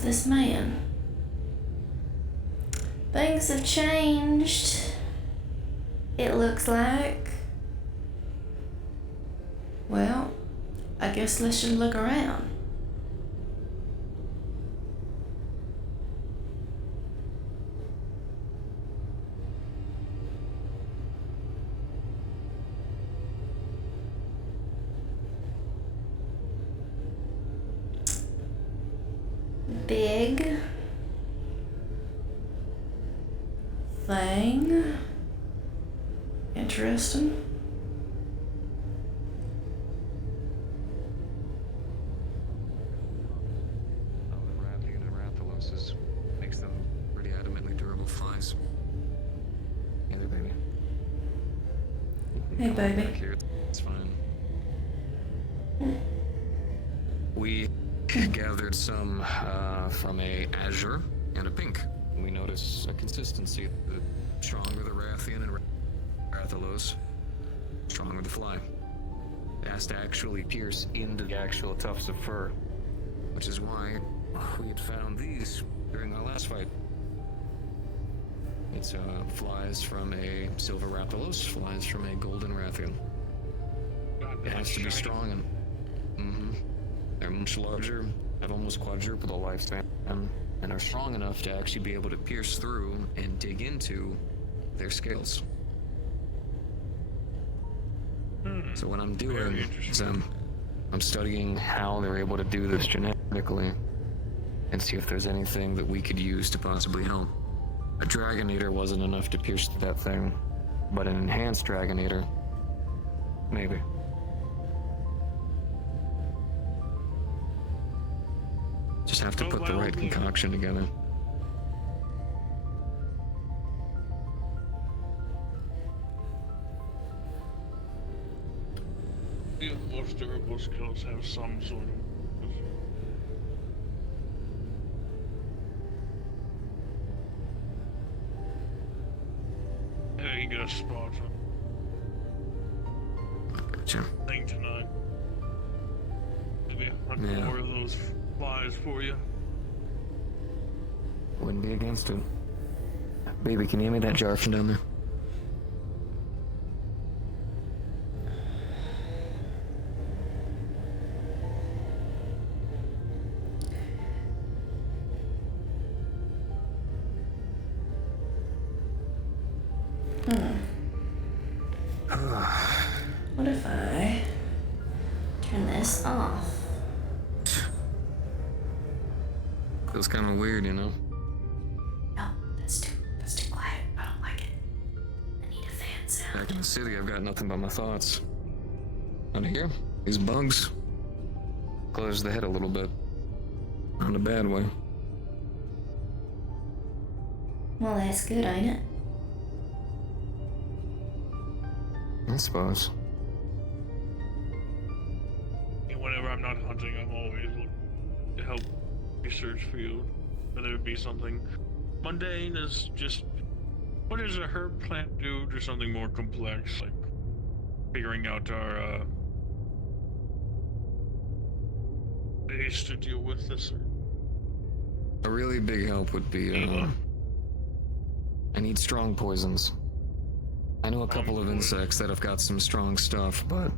is this man? Things have changed, it looks like. Well, I guess let's just look around. Big thing. Interesting. The Rathian and Rathalos makes them pretty adamantly durable flies. Hey there, baby. Hey, baby. Back here. It's fine. We gathered some from a azure and a pink. We notice a consistency. The stronger the Rathian and Rathalos, stronger the fly. It has to actually pierce into the actual tufts of fur, which is why we had found these during our last fight. It's flies from a silver Rathalos, flies from a golden Rathian. It has to be strong and they're much larger, have almost quadruple the lifespan, and are strong enough to actually be able to pierce through and dig into their scales. So what I'm doing is I'm studying how they're able to do this genetically and see if there's anything that we could use to possibly help. A Dragonator wasn't enough to pierce that thing, but an enhanced Dragonator, maybe. Just have to put the right concoction together. Yeah, most durable skills have some sort of. Yeah, you get a spot Gotcha. thing tonight. Maybe hunt Yeah. more of those flies for you. Wouldn't be against it. Baby, can you hand me that jar from down there? What if I turn this off? Feels kind of weird, you know? No, that's too quiet. I don't like it. I need a fan sound. Back in the city, I've got nothing but my thoughts. Out here, these bugs close the head a little bit. Not in a bad way. Well, that's good, ain't it? I suppose. And whenever I'm not hunting, I'm always looking to help research field. Whether it be something mundane as just what does a herb plant do, or something more complex like figuring out our ways to deal with this. A really big help would be, I need strong poisons. I know a couple of insects that have got some strong stuff, but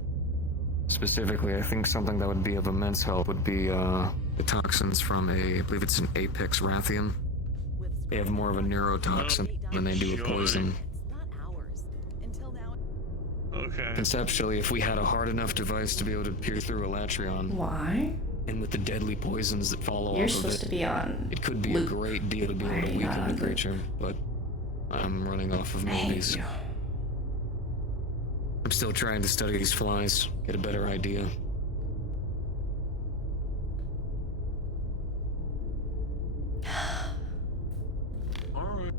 specifically, I think something that would be of immense help would be, the toxins from I believe it's an Apex Rathian. They have more of a neurotoxin than they do a poison. Okay. Conceptually, if we had a hard enough device to be able to peer through a Latreon, Why? and with the deadly poisons that follow You're off of supposed to it, be on. it could be loop. a great deal to be able to Why are you not weaken on the loop? creature, but I'm running off of I hate movies. you. I'm still trying to study these flies, get a better idea. Alright.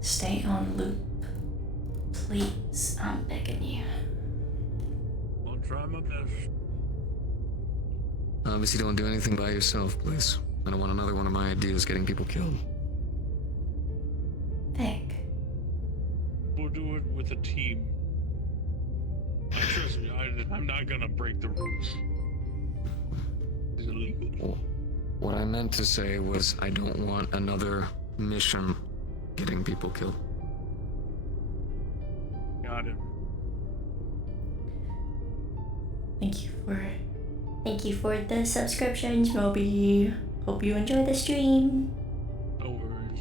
Stay on loop. Please, I'm begging you. I'll try my best. Obviously, don't do anything by yourself, please. I don't want another one of my ideas getting people killed. Think. We'll do it with a team. Trust me, I'm not gonna break the rules. At illegal. What I meant to say was I don't want another mission getting people killed. Got it. Thank you for the subscriptions, Moby. Hope you enjoy the stream. No worries.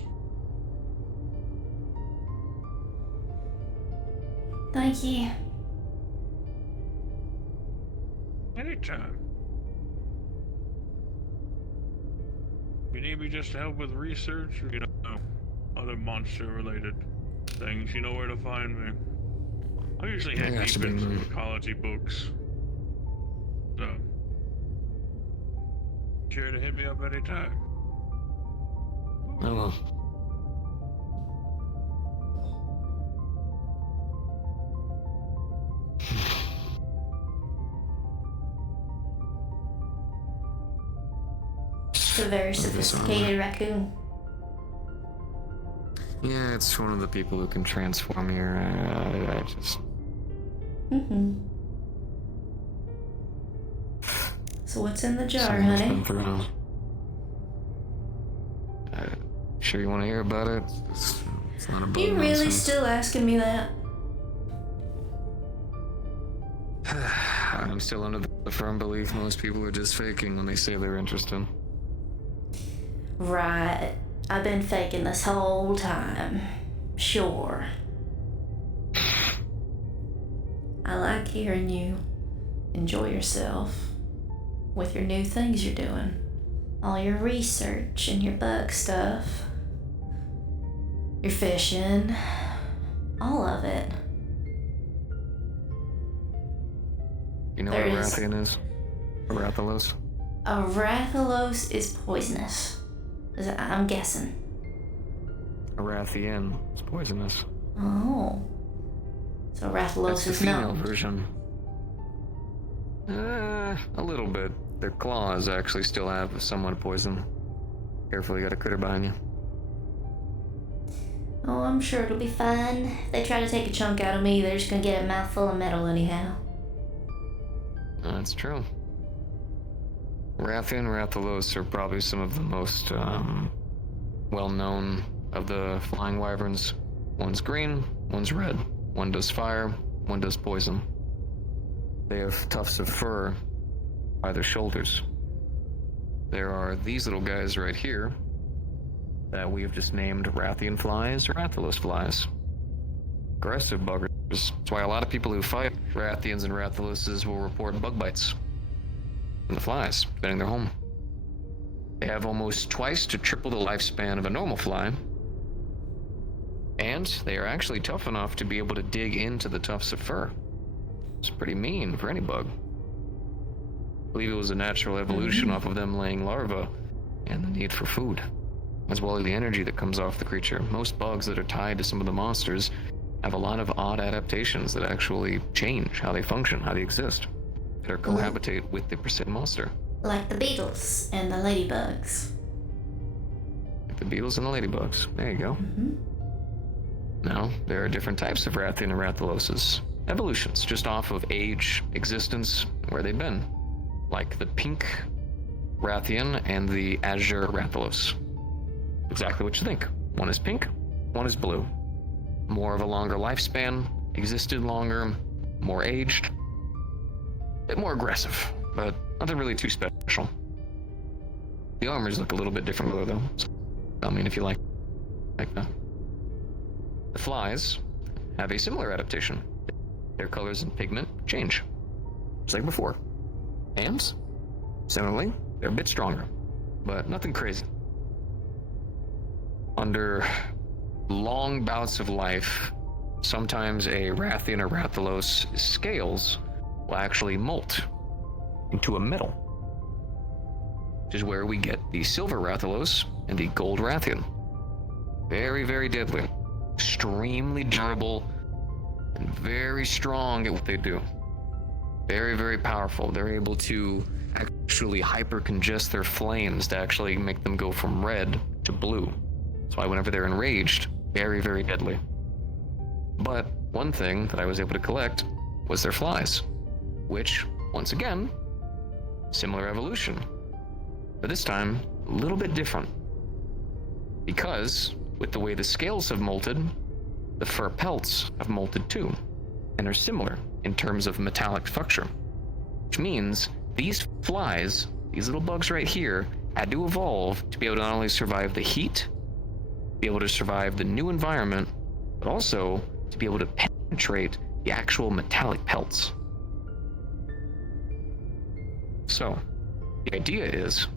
Thank you. Anytime. You need me just to help with research or, other monster-related things, you know where to find me. I usually head Yeah, deep into ecology books. So, sure to hit me up anytime. I will. It's a very sophisticated raccoon. Yeah, it's one of the people who can transform here. I just... So what's in the jar, Someone's honey? been through. Sure you want to hear about it? It's not a bug You really nonsense. still asking me that? I'm still under the firm belief most people are just faking when they say they're interested. Right. I've been faking this whole time. Sure. I like hearing you enjoy yourself with your new things you're doing. All your research and your bug stuff. Your fishing. All of it. You know There what a is- Rathian is? A Rathalos? A Rathalos is poisonous. I'm guessing. A Rathian is poisonous. Oh. So Rathalos That's the is female not. version. A little bit. Their claws actually still have somewhat poison. Careful, you got a critter behind you. Oh, I'm sure it'll be fine. If they try to take a chunk out of me, they're just gonna get a mouthful of metal anyhow. That's true. Rathian and Rathalos are probably some of the most well-known of the flying wyverns. One's green, one's red. One does fire, one does poison. They have tufts of fur by their shoulders. There are these little guys right here that we have just named Rathian flies or Rathalos flies. Aggressive buggers. That's why a lot of people who fight Rathians and Rathaloses will report bug bites from the flies, defending their home. They have almost twice to triple the lifespan of a normal fly, and they are actually tough enough to be able to dig into the tufts of fur. It's pretty mean for any bug. I believe it was a natural evolution off of them laying larvae and the need for food, as well as the energy that comes off the creature. Most bugs that are tied to some of the monsters have a lot of odd adaptations that actually change how they function, how they exist, that are cohabitate with the pristine monster. Like the beetles and the ladybugs. Like the beetles and the ladybugs. There you go. Now, there are different types of Rathian and Rathaloses. Evolutions, just off of age, existence, where they've been. Like the pink Rathian and the azure Rathalos. Exactly what you think. One is pink, one is blue. More of a longer lifespan, existed longer, more aged, a bit more aggressive, but nothing really too special. The armors look a little bit different though, so, I mean, if you like that. The flies have a similar adaptation. Their colors and pigment change, just like before. And, similarly, they're a bit stronger, but nothing crazy. Under long bouts of life, sometimes a Rathian or Rathalos scales will actually molt into a metal, which is where we get the silver Rathalos and the gold Rathian. Very, very deadly, extremely durable, and very strong at what they do. Very, very powerful. They're able to actually hyper-congest their flames to actually make them go from red to blue. That's why whenever they're enraged, very, very deadly. But one thing that I was able to collect was their flies, which, once again, similar evolution. but this time a little bit different. Because, with the way the scales have molted, the fur pelts have molted too, and are similar in terms of metallic structure. Which means these flies, these little bugs right here, had to evolve to be able to not only survive the heat, be able to survive the new environment, but also to be able to penetrate the actual metallic pelts. So, the idea is,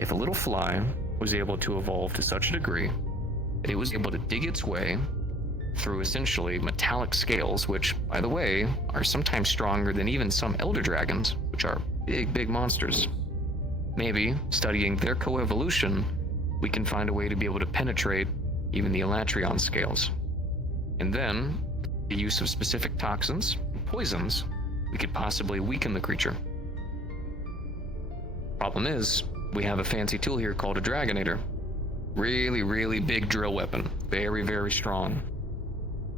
if a little fly was able to evolve to such a degree that it was able to dig its way through essentially metallic scales, which, by the way, are sometimes stronger than even some elder dragons, which are big, big monsters. Maybe, studying their coevolution, we can find a way to be able to penetrate even the Elatrion scales. And then, the use of specific toxins and poisons, we could possibly weaken the creature. Problem is, we have a fancy tool here called a Dragonator. Really, really big drill weapon. Very, very strong.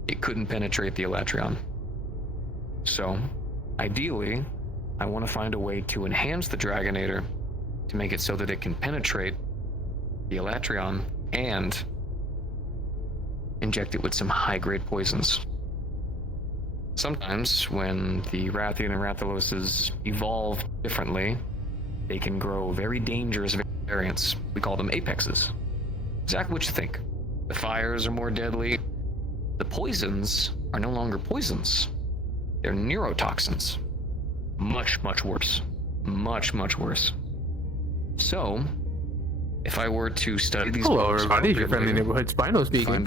It couldn't penetrate the Elatrion. So, ideally, I want to find a way to enhance the Dragonator to make it so that it can penetrate the Elatrion and inject it with some high-grade poisons. Sometimes, when the Rathian and Rathalosis evolve differently, they can grow very dangerous variants. We call them apexes. Exactly what you think. The fires are more deadly. The poisons are no longer poisons. They're neurotoxins. Much, much worse. Much, much worse. So, if I were to study these... Hello, everybody. It's your friendly neighborhood Spino speaking.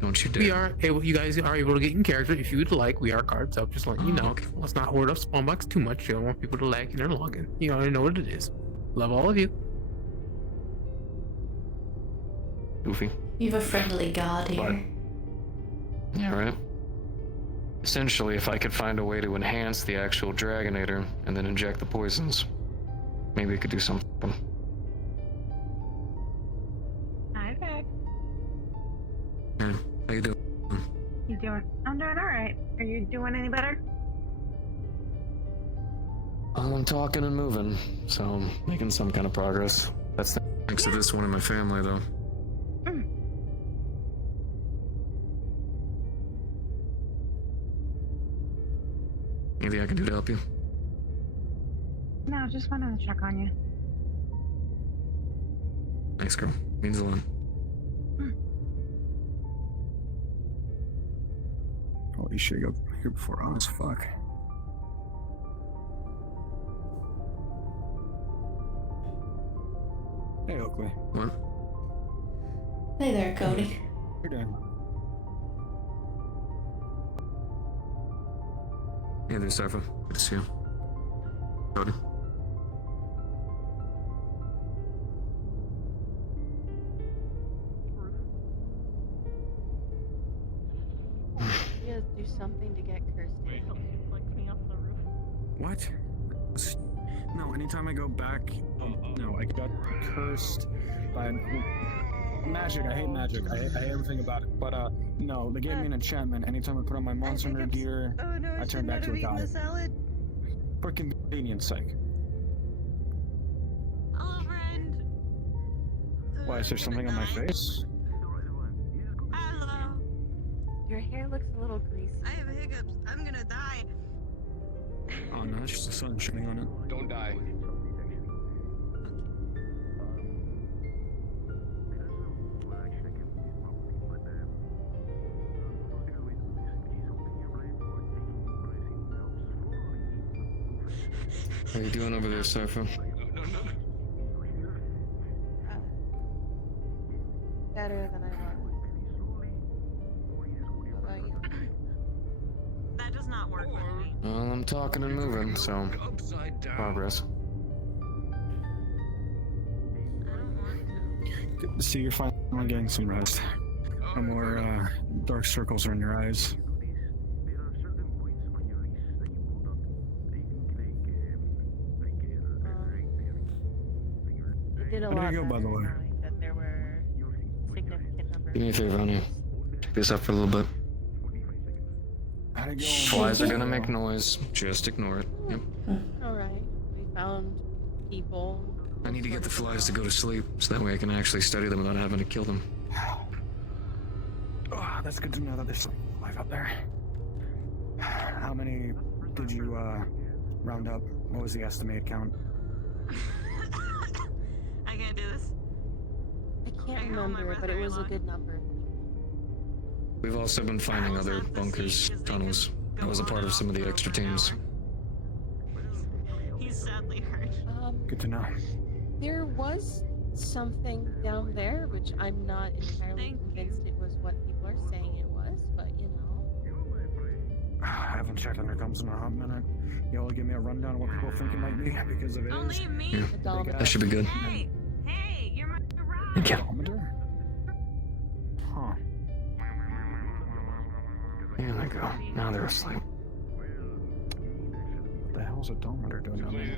Don't you dare. We are able, you guys are able to get in character if you would like. We are cards up, just letting you know. Okay. Let's not hoard up spawn box too much. You don't want people to lag in their login. You already know what it is. Love all of you. Goofy. You have a friendly god here. Yeah, right. Essentially, if I could find a way to enhance the actual Dragonator and then inject the poisons, maybe it could do something. Hi, Vic. How you doing? You doing? I'm doing all right. Are you doing any better? Well, I'm talking and moving, so I'm making some kind of progress. That's thanks to this one in my family, though. Anything I can do to help you? No, just wanted to check on you. Thanks, girl. Means a lot. Holy shit, you got here before us. Fuck. Hey, Oakley. What? Hey there, Cody. You're doing. Hey there, Cypher. Good to see you. Cody. You guys do something to get Kirsty. Me off the roof. What? No, anytime I go back, no, I got cursed by magic. I hate magic. I hate everything about it. But no, they gave me an enchantment. Anytime I put on my monster hunter gear, Oh no, I turn back to a guy. The salad. For convenience sake. Hello, friend. Why, is there something on my face? Hello. Your hair looks a little greasy. I have hiccups. I'm gonna die. Oh no, it's just the sun shining on it. Don't die. How you doing over there, Cypher? Better than I was. What about you? That does not work with me. Well, I'm talking and moving, so progress. I don't want to. Good to see you're finally getting some rest. No more dark circles are in your eyes. It did a Where lot do you go, by the better way? knowing that there were significant numbers. Do me a favor, honey. Pick this up for a little bit. How'd it go? Flies are gonna make noise. Just ignore it. Yep. Alright. We found people. I need to get the flies to go to sleep, so that way I can actually study them without having to kill them. Oh, that's good to know that there's some life up there. How many did you round up? What was the estimated count? I can't do this. I can't remember, but it was a good number. We've also been finding other bunkers, tunnels. I was a part of some of the extra teams. He's sadly hurt. Good to know. There was something down there, which I'm not entirely convinced it was what people are saying it was, but you know. I haven't checked undercoms in a hot minute. Y'all give me a rundown of what people think it might be, because if it Don't is... leave me. Yeah. The doll That should be good. Hey, hey, you're my ride. Thank you. Odometer? Huh. There they go. Now they're asleep. What the hell's a dometer doing down there?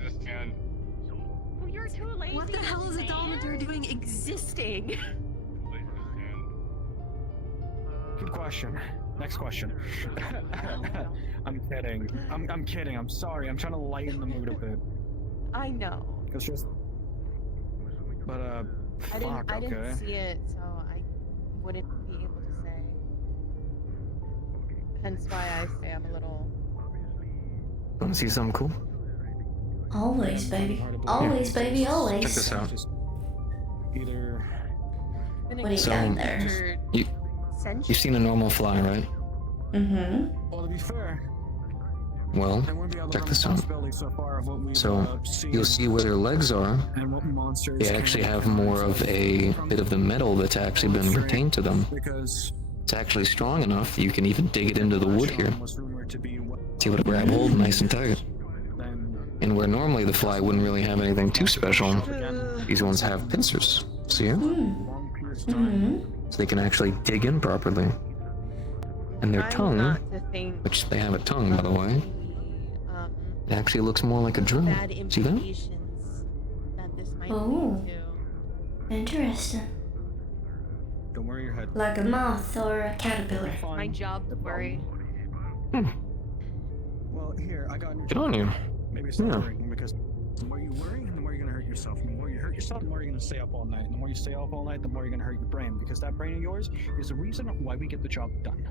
Well, you're too lazy. What the hell is a dometer doing existing? Good question. Next question. I'm kidding. I'm kidding. I'm sorry. I'm trying to lighten the mood a bit. I know. Cause just... But, I fuck, okay. didn't see it, so I wouldn't be able to say. Hence why I say I'm a little. Want to see something cool? Always, baby. Always, baby, always. Check this out. Just either... What do you So, got there? You've seen a normal fly, right? Mm-hmm. Well, to be fair, Well, I wouldn't be able to check run this out. responsibility so far of what we've So, seen you'll see where their legs are. and what monsters They can actually look have like more of a from bit of the metal that's actually been retained to them. because It's actually strong enough you can even dig it into the wood here. was rumored to be what See what it grab hold nice and tight. then And where normally the fly wouldn't really have anything too special, these ones have pincers. See here? long periods of time. Mm-hmm. So they can actually dig in properly. And their tongue, not to think which they have a tongue by the way, um, it actually looks more like a drill. bad See that? implications that this might Oh. lead to. Interesting. Don't worry your head. Like a moth or a caterpillar. Fine. My job to worry. Well, here, I got a new Good on you. Maybe stop Yeah. worrying, because the more you worry, the more you're gonna hurt yourself. And the more you hurt yourself, the more you're gonna stay up all night. And the more you stay up all night, the more you're gonna hurt your brain. Because that brain of yours is the reason why we get the job done.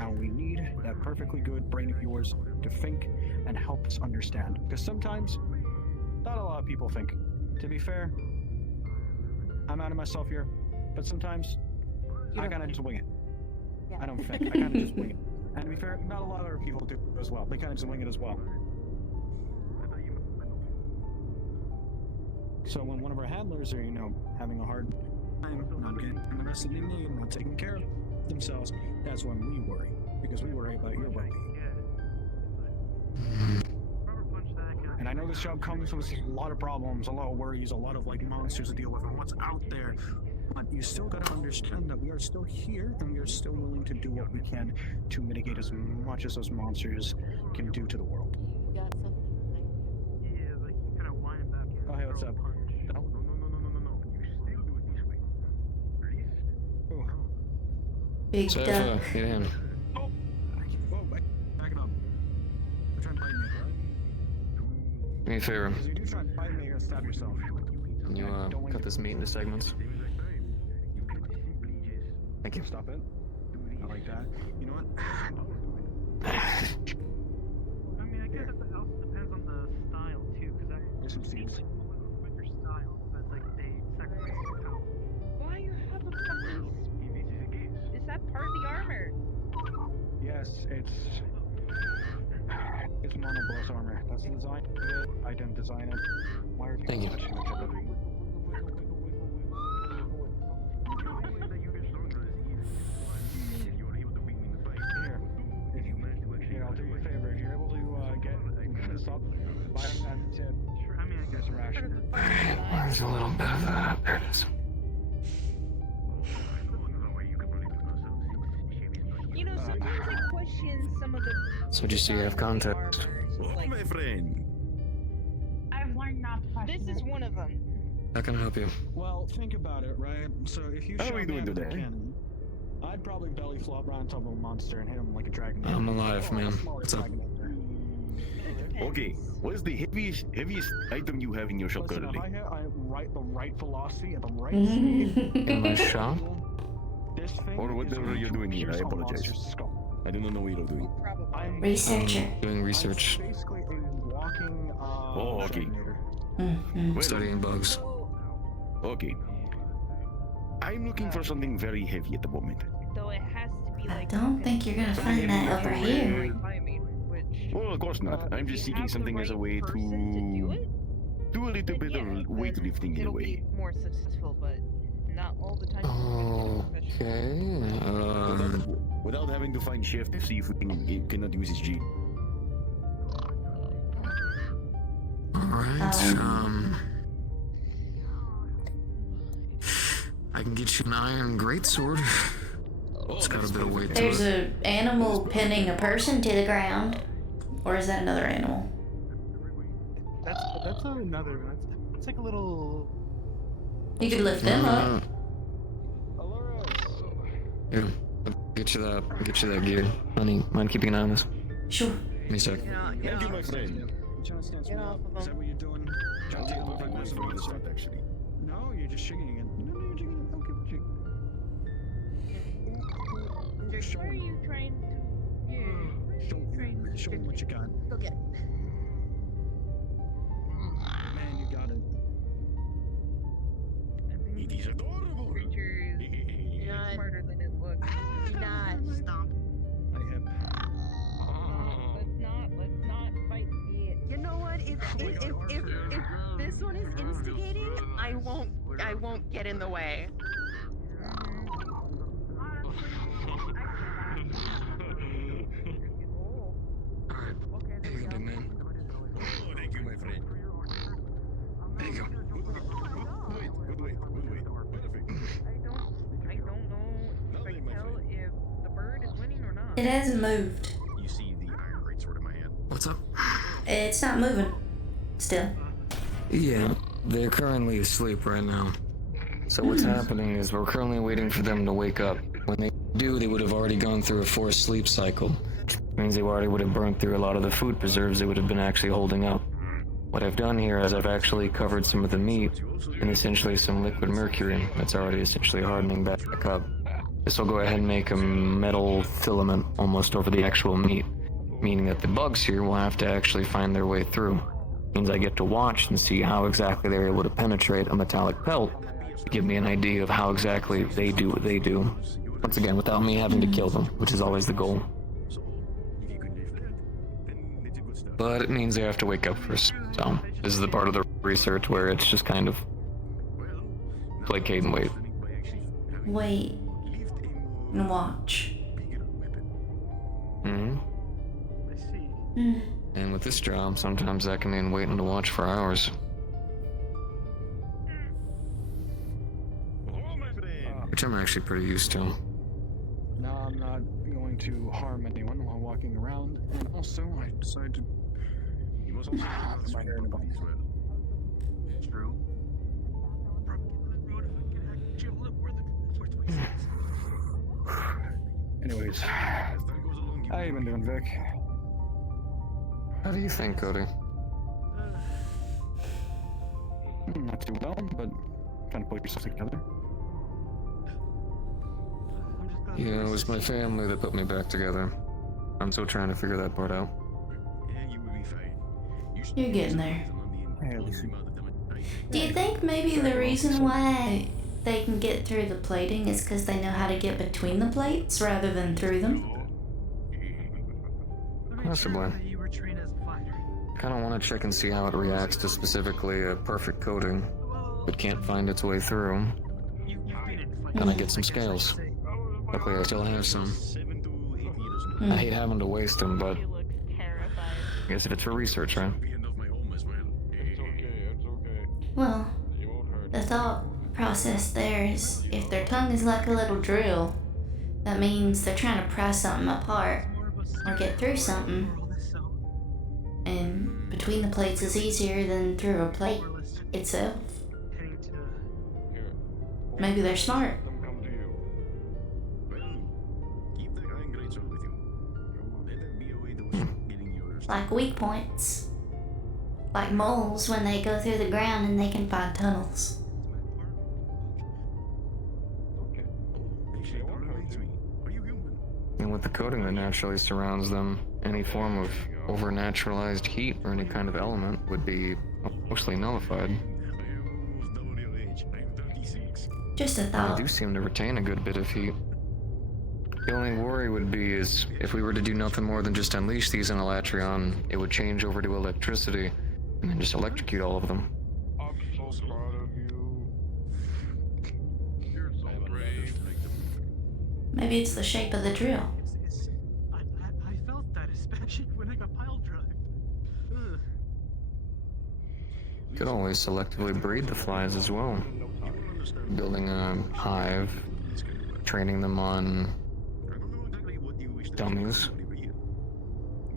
And we need that perfectly good brain of yours to think and help us understand. Because sometimes, not a lot of people think. To be fair, I'm out of myself here. But sometimes, You I don't kinda think. just wing it. Yeah. I don't think. I kinda just wing it. And to be fair, not a lot of other people do as well. They kinda just wing it as well. So when one of our handlers are, having a hard time not getting the rest of they need, not taking care of themselves, that's when we worry. Because we worry about your well-being. And I know this job comes with a lot of problems, a lot of worries, a lot of monsters to deal with and what's out there. But you still gotta understand that we are still here and we are still willing to do what we can to mitigate as much as those monsters can do to the world. You got something behind you. Yeah, like you kind of wind back in. Oh, hey, what's up? No. No. You still do it this way. Please? Oh, Big So, duck. get in. whoa, back it up. They're trying to bite me. Do me a favor. Because if you do try and bite me, you're gonna stab yourself. Can you cut this meat into segments? Thank you. Stop it. I like that. You know what? I mean, I guess it also depends on the style too, because There's some seems seeds. like your style, that's like they sacrifice the cow. Why you have a fucking? Is that part of the armor? Yes, it's monobloss armor. That's the design of it. I didn't design it. Why are people Thank you. touching each other? Here, I'll do you a favor. If you're able to get this up, buy that tip. I mean, I guess There's a ration. There's a little bit of that. There it is. You know, sometimes I question some of the. So just so you have context. Like, my friend. I've learned not to question this is it. one of them. How can I help you? Well, think about it, right? So if you How shot we me doing out with a today? cannon, I'd probably belly flop right on top of a monster and hit him like a dragon. I'm alive, Or a man. smaller What's up? dragon out there. Okay, what is the heaviest item you have in your shop Listen, if currently? I hit the right velocity at the right Mhm. speed, In my shop? this thing Or is whatever going you're to doing here, I pierce a apologize. monster's skull. I don't know what you're doing. I'm Researcher. Doing research. I'm basically a walking Oh, okay. generator. Mhm. Well, Studying bugs. okay. I'm looking for something very heavy at the moment. Though it has to be I like. don't think you're gonna find that over here. Well, of course not. I'm just seeking something as a way to do a little bit of weightlifting in a way. More successful, but not all the time. Okay. Without having to find Chef to see if we cannot use his G. Alright, I can get you an iron greatsword. It's got a bit of weight to There's it. a animal pinning a person to the ground. Or is that another animal? That's another one. It's like a little. You could lift them up. Yeah, I'll get you that. I'll get you that gear. Honey, mind keeping an eye on this? Sure. Give me a sec. Thank you, my friend. John stands me up. Is that what you're doing? John, take a look like this from the start, actually. No, you're just shaking it. No, you're jigging it. Okay, jig. Where are you trying to? Yeah. Show me what you got. Go get it. Man, you got it. It is adorable. Creature is Not. smarter than it looks. Not. Stop. I have. Let's not fight the. You know what? If this one is instigating, I won't get in the way. Alright. Here you go, big man. Oh, thank you, my friend. There you go. Good weight. Perfect. I don't know if I can tell if the bird is winning or not. It hasn't moved. You see the iron greatsword in my hand. What's up? It's not moving. Still. Yeah, they're currently asleep right now. So what's happening is we're currently waiting for them to wake up. When they do, they would have already gone through a forced sleep cycle. Which means they already would have burned through a lot of the food preserves they would have been actually holding up. What I've done here is I've actually covered some of the meat in essentially some liquid mercury that's already essentially hardening back up. This will go ahead and make a metal filament almost over the actual meat, meaning that the bugs here will have to actually find their way through. Means I get to watch and see how exactly they're able to penetrate a metallic pelt to give me an idea of how exactly they do what they do. Once again, without me having to kill them, which is always the goal. But it means they have to wake up first. So this is the part of the research where it's just kind of placate and wait. Wait. And watch. Mm-hmm. I see. Hmm. And with this job, sometimes that can mean waiting to watch for hours. Which I'm actually pretty used to. No, I'm not going to harm anyone while walking around. And also, I decided to. You must also Put my hair in a bun. as well. It's true. Anyways, how you been doing, Vic? How do you think, Cody? Not too well, but trying to put yourself together. You know, it was my family that put me back together. I'm still trying to figure that part out. Yeah, you will be fine. You're getting there. Hey, Lucy. Do you think maybe the reason why they can get through the plating is because they know how to get between the plates rather than through them? Possibly. You were trained as a fighter. Kind of want to check and see how it reacts to specifically a perfect coating, but can't find its way through. Then I get some scales. Luckily, I still have some. 7 to 8 years now. Hmm. I hate having to waste them, but You look terrified. I guess if it's for research, right? The end of my home as well. It's okay. Well, You won't hurt. the thought process there is if their tongue is like a little drill, that means they're trying to pry something apart or get through something. And between the plates is easier than through a plate itself. Heading to Here. Maybe they're smart. Let them come to you. Well, keep the iron greatsword with you. Let that be a way to getting yours. like weak points. Like moles when they go through the ground and they can find tunnels. And with the coating that naturally surrounds them, any form of overnaturalized heat or any kind of element would be mostly nullified. Just a They thought. do seem to retain a good bit of heat. The only worry would be is if we were to do nothing more than just unleash these on Elatrion, it would change over to electricity and then just electrocute all of them. I'm so proud of you. You're so brave. Maybe it's the shape of the drill. I felt that, especially when I got pile drived. Ugh. You could always selectively breed the flies as well. Building a hive, training them on dummies,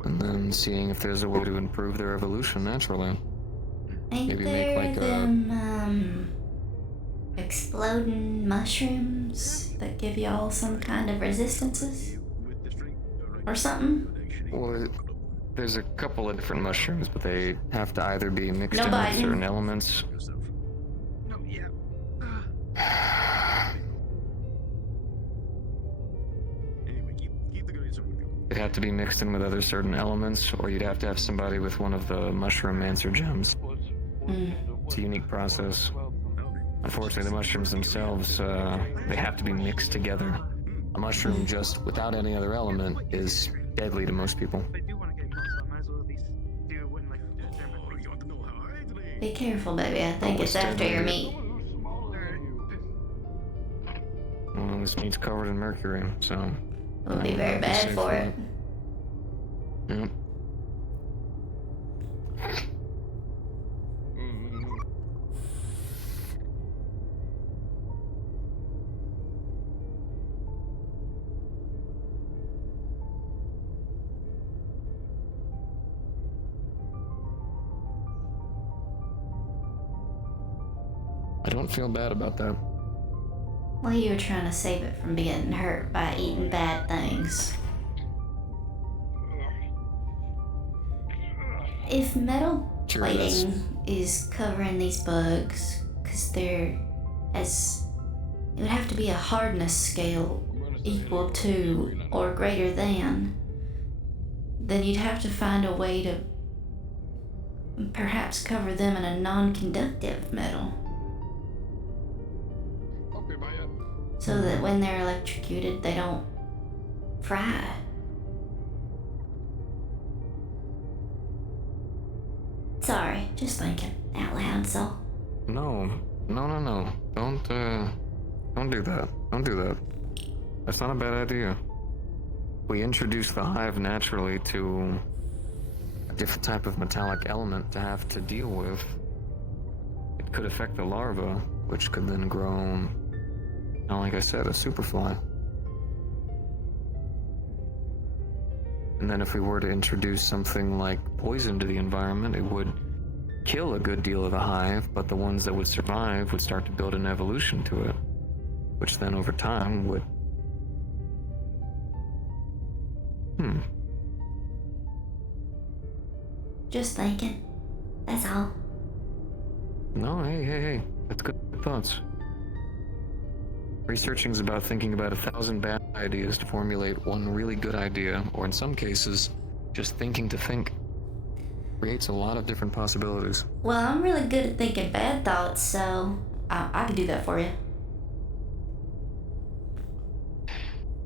and then seeing if there's a way to improve their evolution naturally. Ain't Maybe there make like them, exploding mushrooms that give y'all some kind of resistances? Or something? Well, there's a couple of different mushrooms, but they have to either be mixed No in with biting. certain elements. No, yeah. It'd have to be mixed in with other certain elements, or you'd have to have somebody with one of the mushroom-mancer gems. It's a unique process. Unfortunately, the mushrooms themselves, they have to be mixed together. A mushroom just without any other element is deadly to most people. If I do want to get close, I might as well at least do it when, like, they're my Be careful, baby. I think it's after your meat. Well, this meat's covered in mercury, so... It would be very bad safe for it. Yep. I don't feel bad about that. Well, you were trying to save it from getting hurt by eating bad things. If metal Sure it is. plating is covering these bugs, because they're as... It would have to be a hardness scale equal to or greater than. Then you'd have to find a way to perhaps cover them in a non-conductive metal. So that when they're electrocuted, they don't fry. Sorry, just thinking out loud, so. No. Don't do that. Don't do that. That's not a bad idea. We introduce the hive naturally to a different type of metallic element to have to deal with. It could affect the larva, which could then grow, like I said, a superfly. And then if we were to introduce something like poison to the environment, it would kill a good deal of the hive, but the ones that would survive would start to build an evolution to it, which then over time would... Just thinking. That's all. No, hey. That's good thoughts. Researching is about thinking about 1,000 bad ideas to formulate one really good idea, or in some cases, just thinking to think. Creates a lot of different possibilities. Well, I'm really good at thinking bad thoughts, so I can do that for you.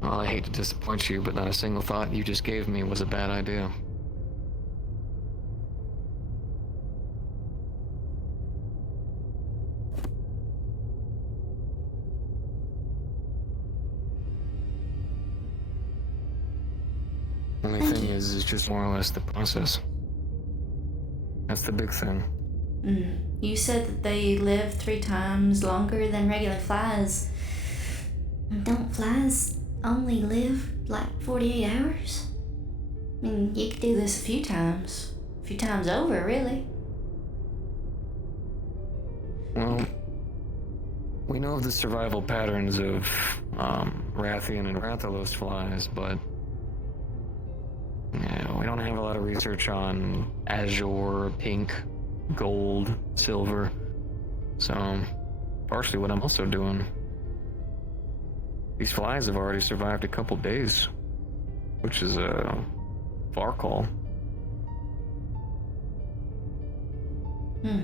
Well, I hate to disappoint you, but not a single thought you just gave me was a bad idea. Only thing is just more or less the process. That's the big thing. You said that they live 3 times longer than regular flies. Don't flies only live like 48 hours? I mean, you could do this a few times over, really. Well, we know of the survival patterns of Rathian and Rathalos flies, but we don't don't have a lot of research on azure, pink, gold, silver. So, partially what I'm also doing. These flies have already survived a couple days, which is a far call. Hmm.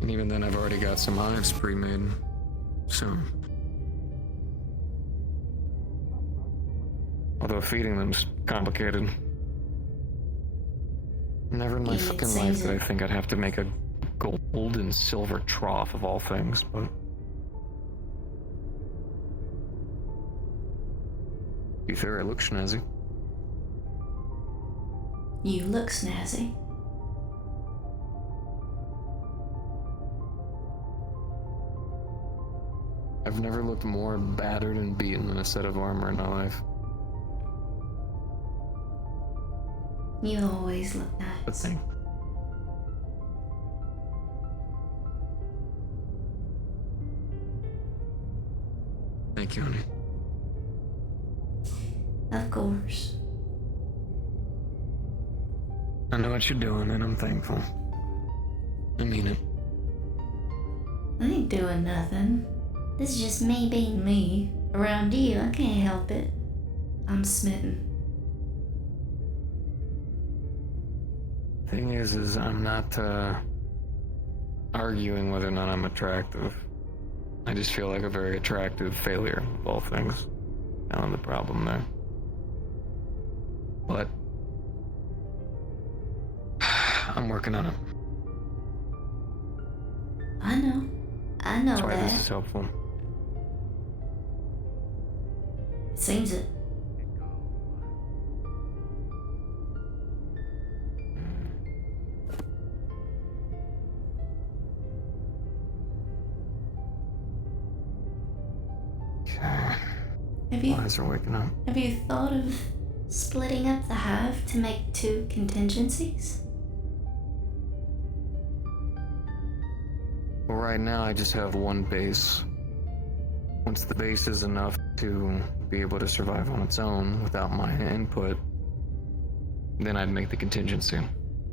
And even then, I've already got some hives pre-made. So, although feeding them's complicated. Never in my Yeah, it fucking life seems did I it. think I'd have to make a gold and silver trough of all things, but... To be fair, I look snazzy. You look snazzy. I've never looked more battered and beaten in a set of armor in my life. You always look But nice. Thank you, honey. Of course. I know what you're doing, and I'm thankful. I mean it. I ain't doing nothing. This is just me being me. Around you, I can't help it. I'm smitten. Thing is I'm not, arguing whether or not I'm attractive. I just feel like a very attractive failure of all things. Found the problem there. But I'm working on it. I know That's why this that. is helpful. Seems it. Have you Eyes are waking up. have you thought of splitting up the hive to make 2 contingencies? Well, right now I just have one base. Once the base is enough to be able to survive on its own without my input, then I'd make the contingency.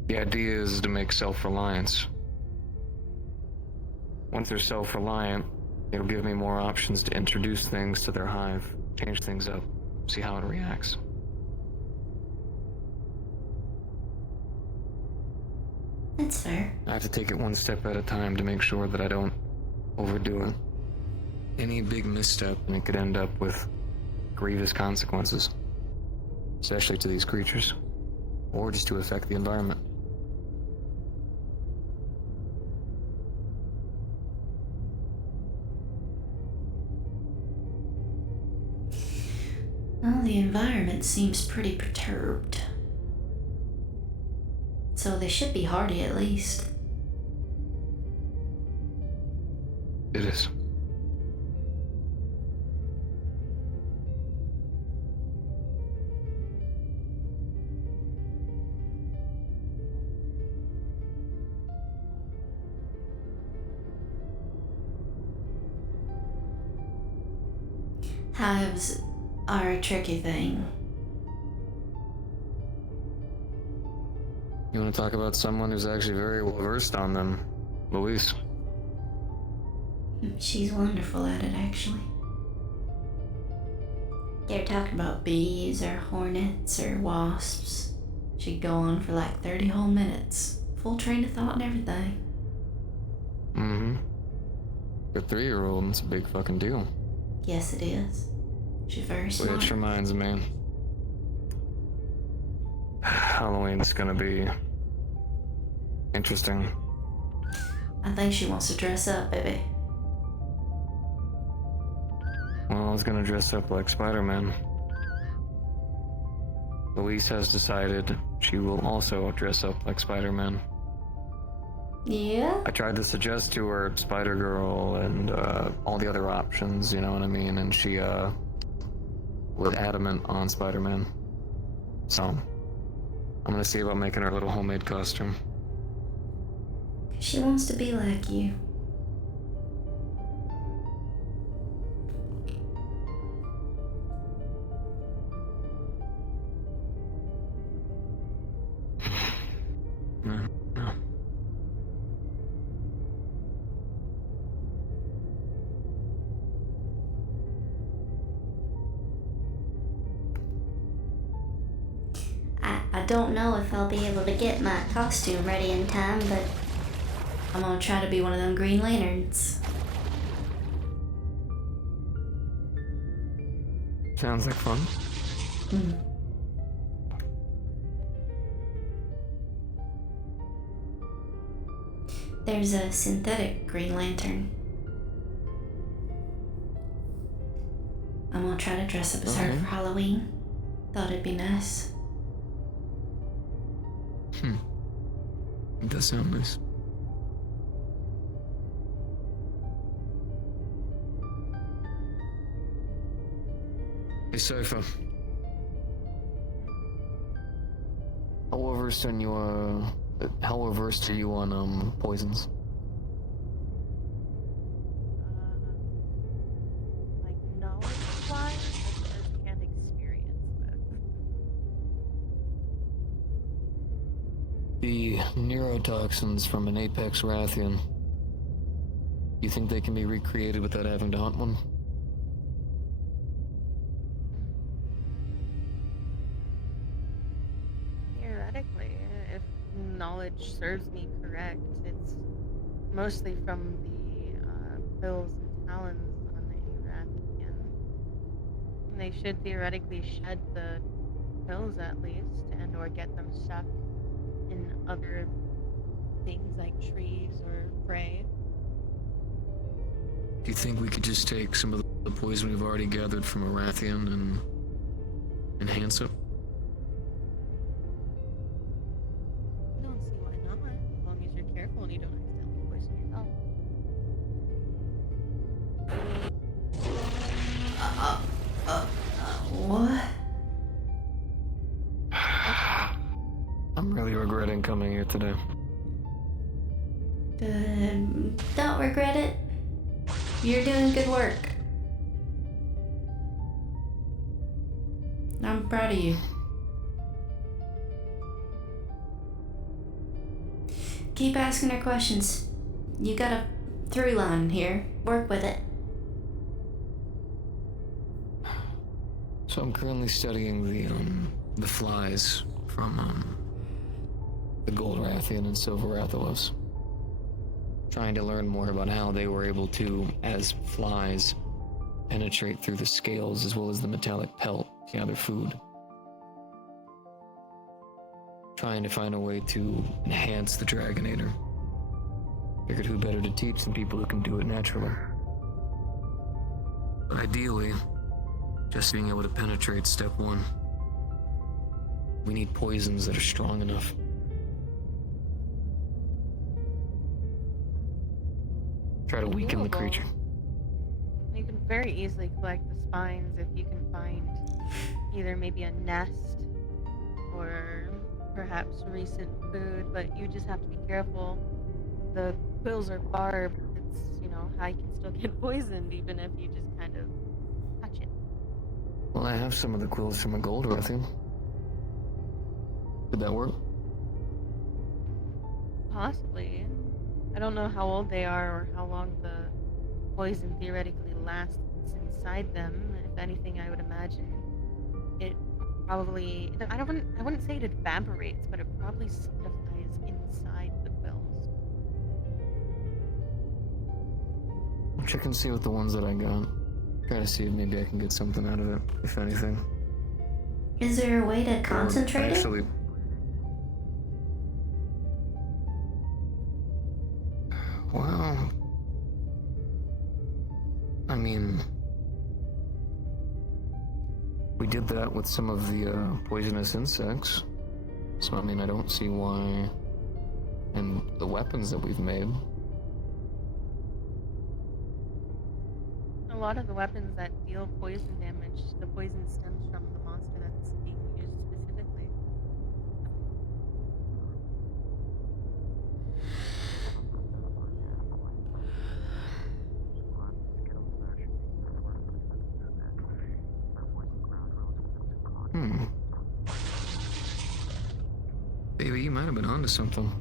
The idea is to make self-reliance. Once they're self-reliant, it'll give me more options to introduce things to their hive, change things up, see how it reacts. That's fair. I have to take it one step at a time to make sure that I don't overdo it. Any big misstep, and it could end up with grievous consequences. Especially to these creatures. Or just to affect the environment. Well, the environment seems pretty perturbed. So they should be hardy at least. It is. Hives are a tricky thing. You want to talk about someone who's actually very well versed on them? Louise. She's wonderful at it, actually. They're talking about bees or hornets or wasps. She'd go on for like 30 whole minutes. Full train of thought and everything. Mm-hmm. For a 3-year-old, it's a big fucking deal. Yes, it is. She's very smart. Which reminds me, Halloween's gonna be interesting. I think she wants to dress up, baby. Well, I was gonna dress up like Spider-Man. Louise has decided she will also dress up like Spider-Man. Yeah? I tried to suggest to her Spider-Girl and all the other options, you know what I mean? And she was adamant on Spider-Man. So, I'm gonna see about making her a little homemade costume. She wants to be like you. don't know if I'll be able to get my costume ready in time, but I'm gonna try to be one of them Green Lanterns. Sounds like fun. There's a synthetic Green Lantern. I'm gonna try to dress up as her for Halloween. Thought it'd be nice. It does sound nice. Hey, Sofa. How versed are you on poisons? Like knowledge-wise, I can't experience with. The neurotoxins from an apex Rathian. You think they can be recreated without having to hunt one? Theoretically, if knowledge serves me correct, it's mostly from the pills and talons on the Rathian. And they should theoretically shed the pills at least, and or get them stuck in other things like trees or prey. Do you think we could just take some of the poison we've already gathered from a Rathian and enhance it? I don't see why not, as long as you're careful and you don't accidentally poison yourself. What? I'm really regretting coming here today. Don't regret it. You're doing good work. I'm proud of you. Keep asking her questions. You got a through line here. Work with it. So I'm currently studying the flies from the Gold Rathian and Silver Rathalos. Trying to learn more about how they were able to, as flies, penetrate through the scales as well as the metallic pelt to gather food. Trying to find a way to enhance the Dragonator. Figured who better to teach than people who can do it naturally. But ideally, just being able to penetrate step one. We need poisons that are strong enough. Try to weaken the creature. You can very easily collect the spines if you can find either maybe a nest or perhaps recent food, but you just have to be careful. The quills are barbed. It's, how you can still get poisoned even if you just kind of touch it. Well, I have some of the quills from a Gold Rathian. Could that work? Possibly. I don't know how old they are or how long the poison theoretically lasts inside them. If anything, I would imagine it probably... I wouldn't say it evaporates, but it probably solidifies inside the quills. I'll check and see with the ones that I got. Try to see if maybe I can get something out of it, if anything. Is there a way to concentrate it? Actually, well, I mean, we did that with some of the poisonous insects, so I mean, I don't see why, and the weapons that we've made. A lot of the weapons that deal poison damage, the poison stems from the monster that's being used specifically. Baby, you might have been onto something.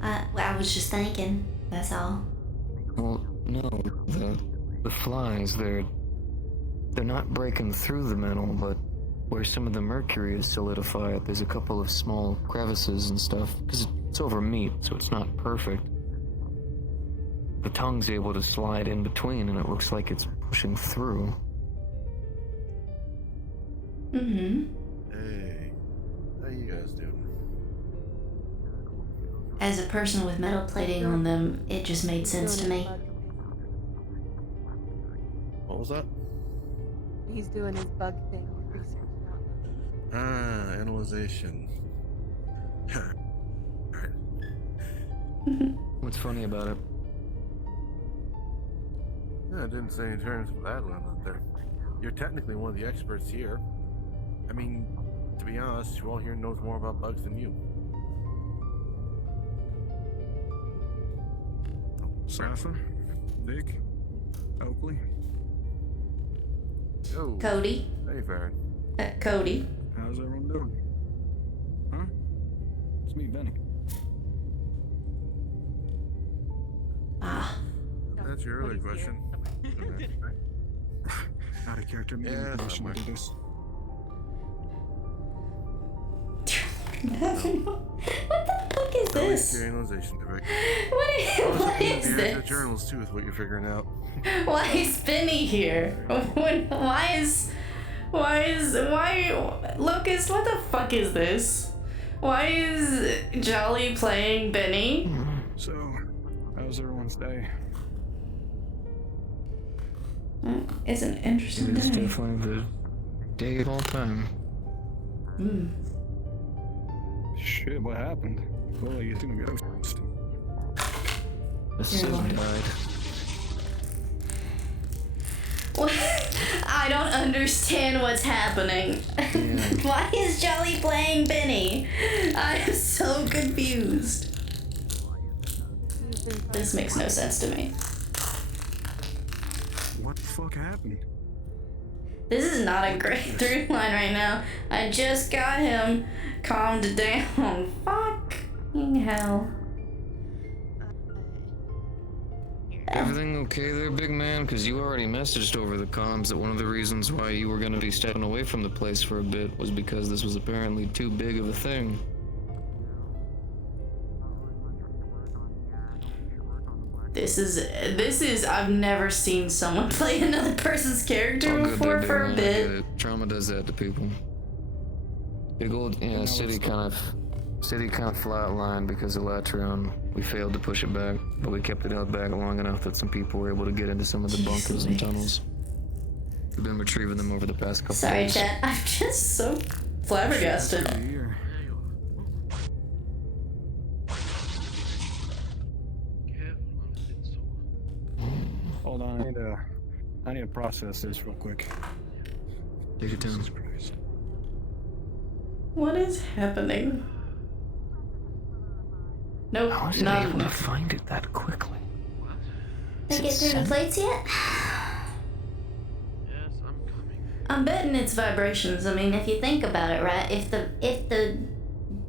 I was just thinking, that's all. Well, no, the flies, they're not breaking through the metal, but where some of the mercury is solidified, there's a couple of small crevices and stuff, because it's over meat, so it's not perfect. The tongue's able to slide in between, and it looks like it's pushing through. Mm-hmm. Hey, how you guys doing? As a person with metal plating on them, it just made sense to me. What was that? He's doing his bug thing, research now. Ah, analyzation. What's funny about it? Yeah, I didn't say any terms of that one out there. You're technically one of the experts here. I mean, to be honest, who all here knows more about bugs than you? Safa, Vic, Oakley. Yo. Cody. Hey, Varen. Cody. How's everyone doing? Huh? It's me, Benny. Ah. That's your early question. Out of character, maybe Yeah, we should do this. What the fuck is this? Your analyzation, Vic. What is The this? journals too, with what you're figuring out. Why is Benny here? Lucas, what the fuck is this? Why is Jolly playing Benny? So, how's everyone's day? It's an interesting It is day. definitely the day of all time. Shit, what happened? Well, you seen a ghost. The Civ died. What? I don't understand what's happening. Why is Jolly playing Benny? I am so confused. This makes no sense to me. What the fuck happened? This is not a great through line right now. I just got him calmed down. Fucking hell. Everything okay there, big man? Because you already messaged over the comms that one of the reasons why you were going to be stepping away from the place for a bit was because this was apparently too big of a thing. This is I've never seen someone play another person's character All good before there, for big a man, I bit. get it. Trauma does that to people. Big old city kind of flatlined because of Latreon. We failed to push it back, but we kept it held back long enough that some people were able to get into some of the bunkers and tunnels. We've been retrieving them over the past couple Sorry, days. chat. I'm just so flabbergasted. Hold on, I need to process this real quick. Take your time. What is happening? Nope, How is it not able to find it that quickly? Did it get through the plates yet? Yes, I'm coming. I'm betting it's vibrations. I mean, if you think about it, right? If the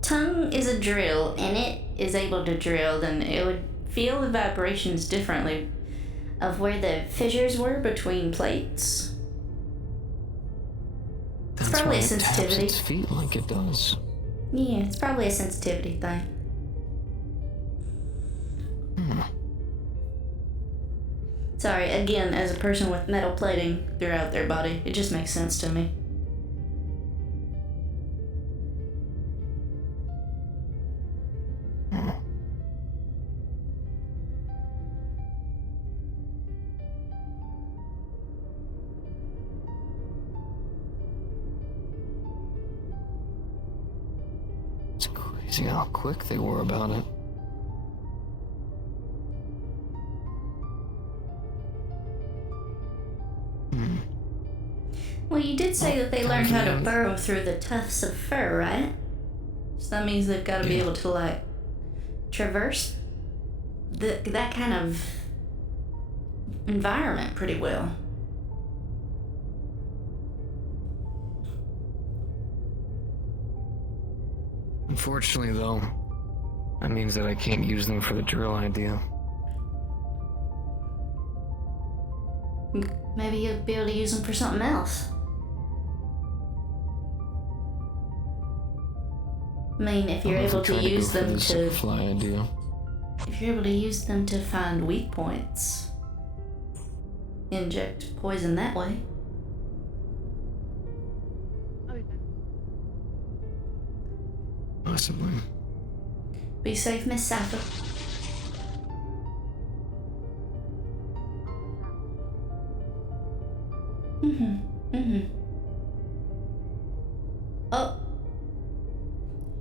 tongue is a drill and it is able to drill, then it would feel the vibrations differently of where the fissures were between plates. That's It's probably why a it taps sensitivity. its feet like it does. Yeah, it's probably a sensitivity thing. Sorry, again, as a person with metal plating throughout their body, it just makes sense to me. It's crazy how quick they were about it. Well, you did say that they learned how to burrow through the tufts of fur, right? So that means they've got to be able to, like, traverse that kind of environment pretty well. Unfortunately, though, that means that I can't use them for the drill idea. Maybe you'll be able to use them for something else. I mean, if you're I'm able to trying use go for them the to, Superfly idea. if you're able to use them to find weak points, inject poison that way. Oh, yeah. Possibly. Be safe, Miss Sappho. Oh.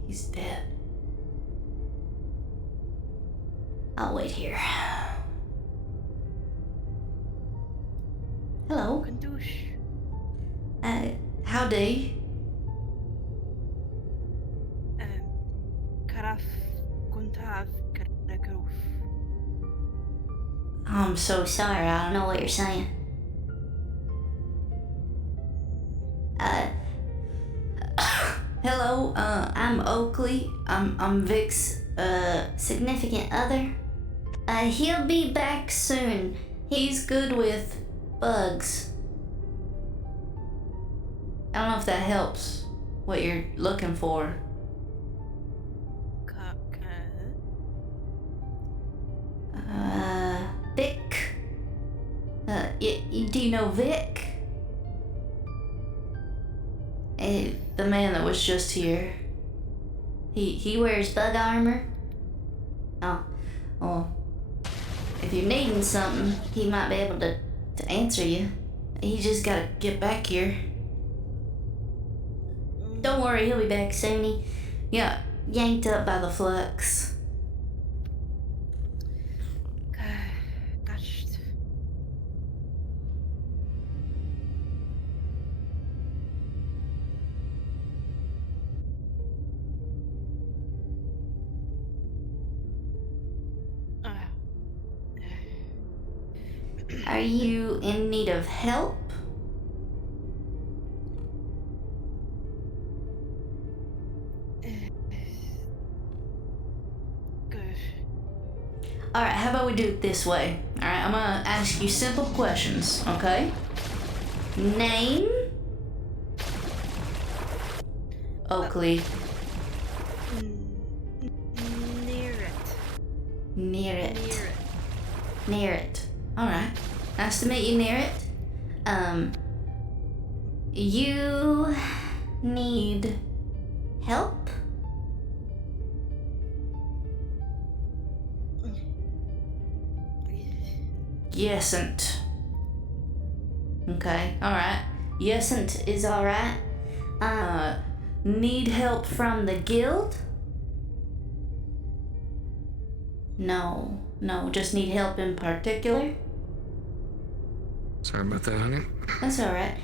He's dead. I'll wait here. Hello. Kandoosh. Howdy. Karaf Kuntav Karakaruf. I'm so sorry, I don't know what you're saying. Hello, I'm Oakley. I'm Vic's, significant other. He'll be back soon. He's good with bugs. I don't know if that helps what you're looking for. Vic? Do you know Vic? The man that was just here. He wears bug armor? Oh, well, if you're needing something, he might be able to answer you. He just gotta get back here. Don't worry, he'll be back soon. He got yanked up by the flux. Are you in need of help? Good. Alright, how about we do it this way? Alright, I'm gonna ask you simple questions, okay? Name? Oakley. Near it. Alright. Nice to meet you, Near it. You need help? Yesn't. Okay, alright. Yesn't is alright. Need help from the guild? No, just need help in particular? Sorry about that, honey. That's alright.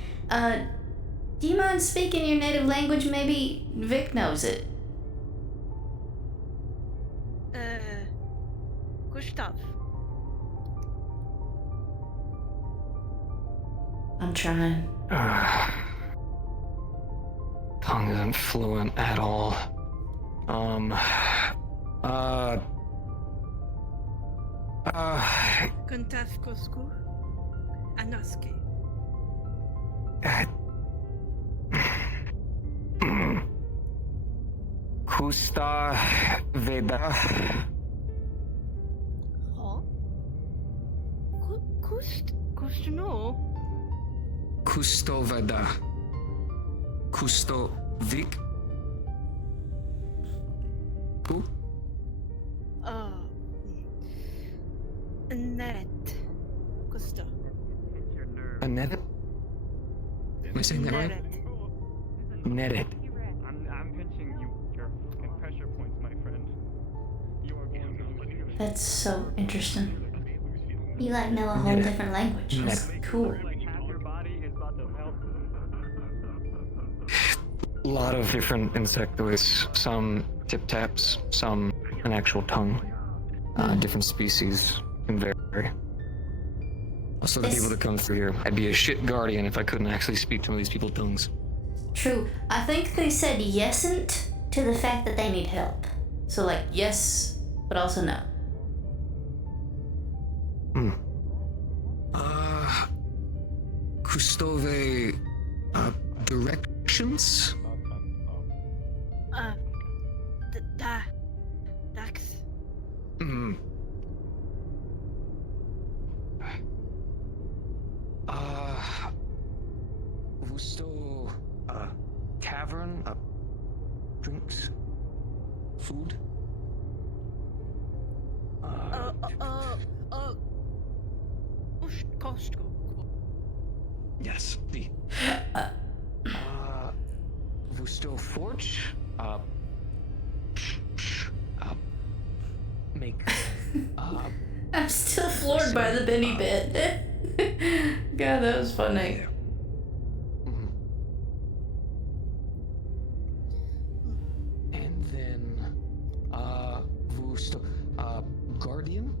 Do you mind speaking your native language? Maybe Vic knows it. Gustav. I'm trying. Tongue isn't fluent at all. Kuntav Kosku. Anaske. Kusta Veda. Huh? Kustno? Kusto Veda. Kusto Vic. Who? Neret. Kusto. Neret? Am I saying that right? Neret. I'm pinching your pressure points, my friend. You are going to. That's so interesting. You like know a whole different language. That's cool. Like half your body is about to help. A lot of different insectoids. Some tip taps, some an actual tongue. Different species can vary. Also, the people that come through here, I'd be a shit guardian if I couldn't actually speak some of these people's tongues. True. I think they said yesn't to the fact that they need help. So like yes, but also no. Kustove, directions? Dax. Hmm. Vusto, cavern, drinks, food. Costco. Yes, the. Vusto forge, make, I'm still floored by the Benny bit. God, that was funny. And then, Vusto, guardian,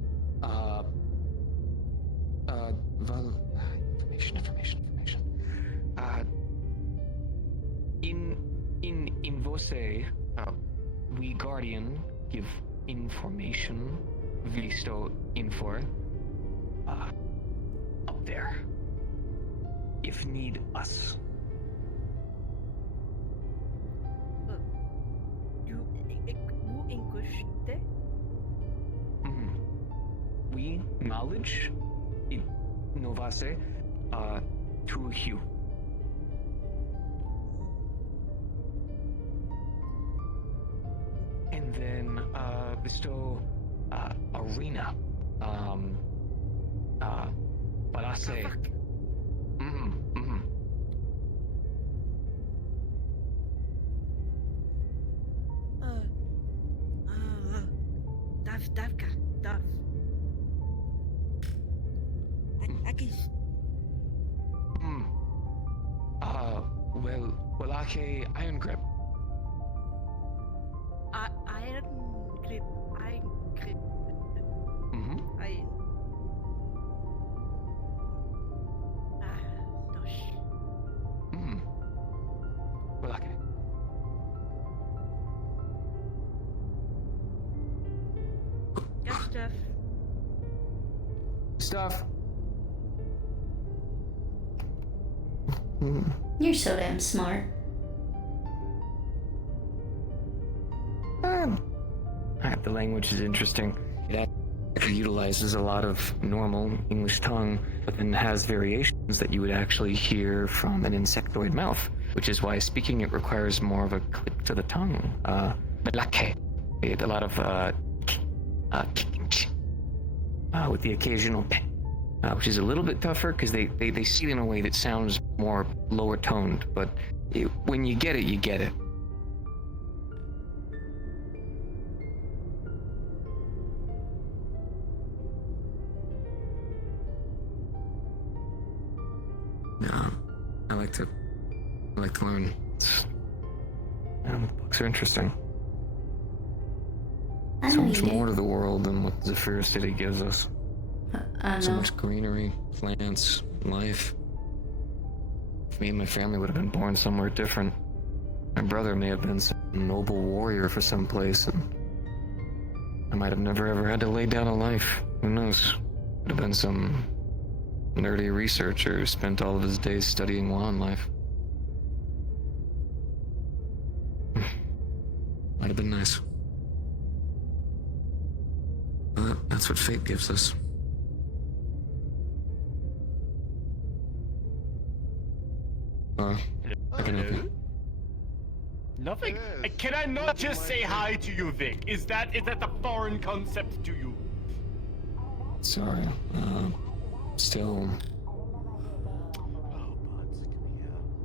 information. In Voce, we guardian give information, visto infor, up there. If need us. You English there? We knowledge in Novase, to Hugh. And then, bestow, arena, Balase. Dav. I guess. Well, okay, iron grip. Iron grip. Dosh. Well, okay. Got Stuff. You're so damn smart. The language is interesting. It actually utilizes a lot of normal English tongue, but then has variations that you would actually hear from an insectoid mouth, which is why speaking it requires more of a click to the tongue. Melake. A lot of with the occasional which is a little bit tougher because they see it in a way that sounds more lower toned, but when you get it, you get it. No, I like to learn. The books are interesting. So much more to the world than what Zephyr City gives us. I know. So much greenery, plants, life. If me and my family would have been born somewhere different, my brother may have been some noble warrior for some place, and I might have never ever had to lay down a life. Who knows? Would have been some nerdy researcher who spent all of his days studying wand life. Might have been nice. But that's what fate gives us. I can help you. Nothing. Can I not just say hi to you, Vic? Is that a foreign concept to you? Sorry. Still.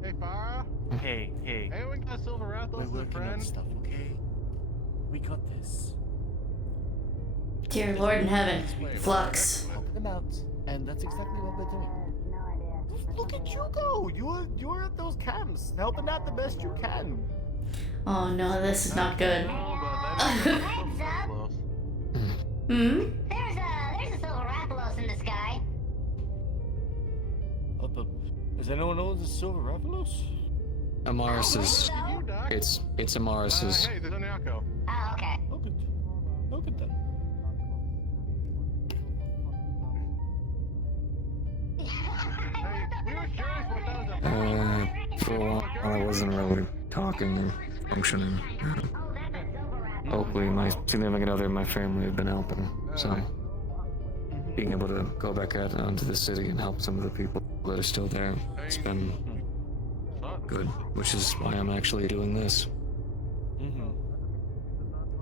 Hey, Farah. Hey. Hey, we got Silver Rathos as a friend. Stuff, okay? We got this. Dear Lord in heaven, Flux. Help them out, and that's exactly what we're doing. Look at you go! You're at those camps, helping out the best you can. Oh no, this is not good. Heads up! Hmm? There's a Silver Rathalos in the sky. Does anyone know the Silver Rathalos? Amaris's. It's Amaris's. Hey, there's Onyako. Oh, okay. Look at that. For a while, I wasn't really talking or functioning. Oakley, my significant other, and my family have been helping. So, being able to go back out onto the city and help some of the people that are still there, it's been good, which is why I'm actually doing this.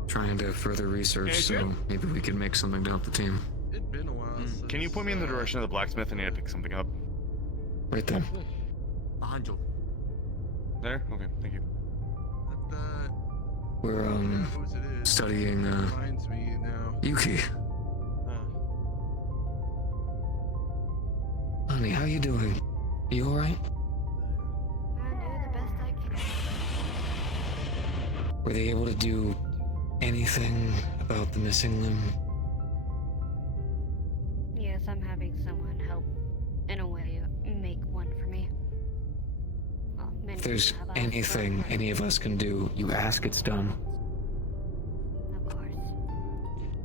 Trying to further research, so maybe we can make something to help the team. It's been a while. Can you point me in the direction of the blacksmith? I need to pick something up. Right there. Angel. There? Okay, thank you. We're, studying, Reminds me now. Yuki. Honey, how you doing? You alright? Were they able to do anything about the missing limb? Yes, I'm having someone help, in a way, make one for me. Well, many If there's people have asked anything for it. any of us can do, you ask, it's done. Of course.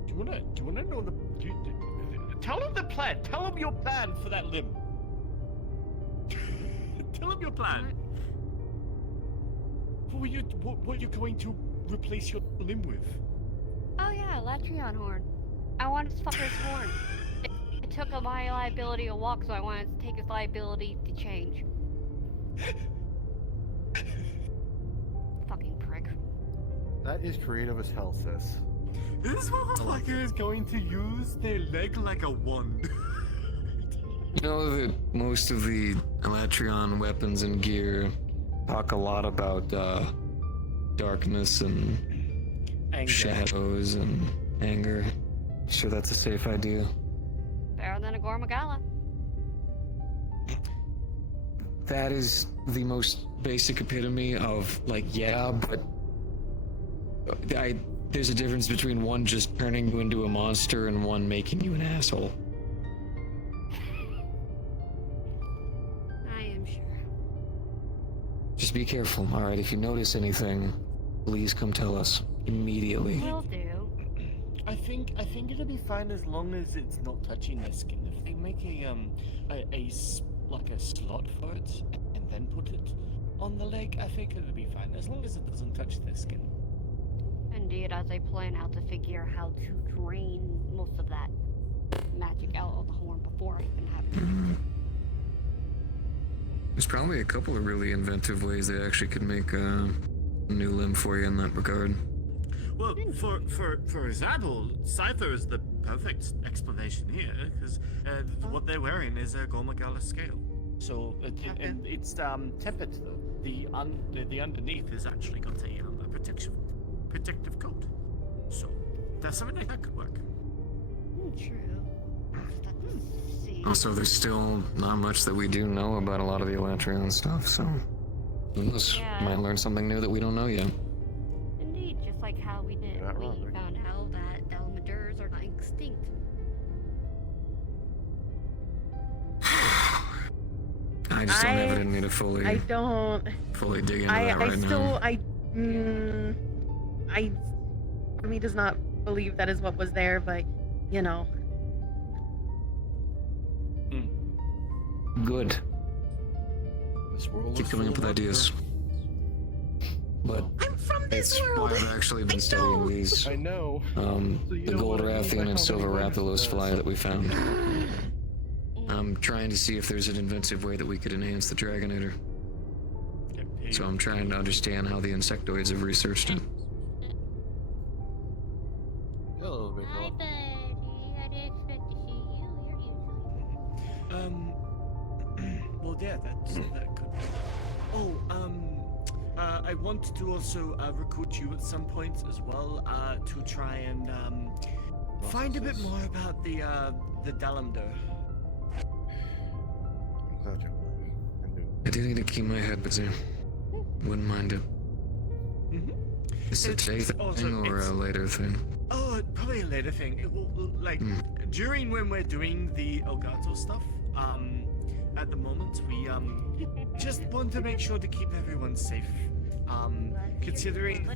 Do you wanna know the? Tell him the plan. Tell him your plan for that limb. Tell him your plan. What were you going to replace your limb with? Oh yeah, Latreon horn. I wanted to fuck his horn. It took my liability to walk, so I wanted to take his liability to change. Fucking prick. That is creative as hell, sis. This motherfucker is going to use their leg like a wand. You know that most of the Elatrion weapons and gear talk a lot about darkness and Anger. shadows and anger. Sure that's a safe idea? Better than a Gormagala. That is the most basic epitome of, like, yeah, but there's a difference between one just turning you into a monster and one making you an asshole. I am sure. Just be careful, alright? If you notice anything, please come tell us immediately. Will do. I think it'll be fine as long as it's not touching their skin. If they make like a slot for it and then put it on the leg, I think it'll be fine as long as it doesn't touch their skin. Indeed, as I plan out to figure how to drain most of that magic out of the horn before I even have it. There's probably a couple of really inventive ways they actually could make a new limb for you in that regard. Well, for Zadul, Scyther is the perfect explanation here, because what they're wearing is a Gormagala scale. So and it's tempered though. The underneath is actually got a protective coat. So that's something that could work. True. Also, there's still not much that we do know about a lot of the Elatrion stuff, so Yeah. might learn something new that we don't know yet. Indeed, just like how we did. We found out that Dalmadurs are not extinct. I just don't have it in me to fully I don't. fully dig into that right now. For me does not believe that is what was there, but you know. Good. This world Keep is coming full up with of ideas. But it's why I've actually been studying these. I know. The gold Rathian and silver Rathalos fly that we found. I'm trying to see if there's an inventive way that we could enhance the Dragonator. So I'm trying to understand how the insectoids have researched it. Hello, big Hi, buddy. I didn't expect to see you. You're usually. Well, yeah, that could be. Oh, I want to also recruit you at some point as well to try and find a bit more about the Dalamdur. I do need to keep my head busy. Wouldn't mind it. Is it a today thing or a later thing? Oh, probably a later thing. It will, like, during when we're doing the Elgato stuff, at the moment, we, just want to make sure to keep everyone safe. Considering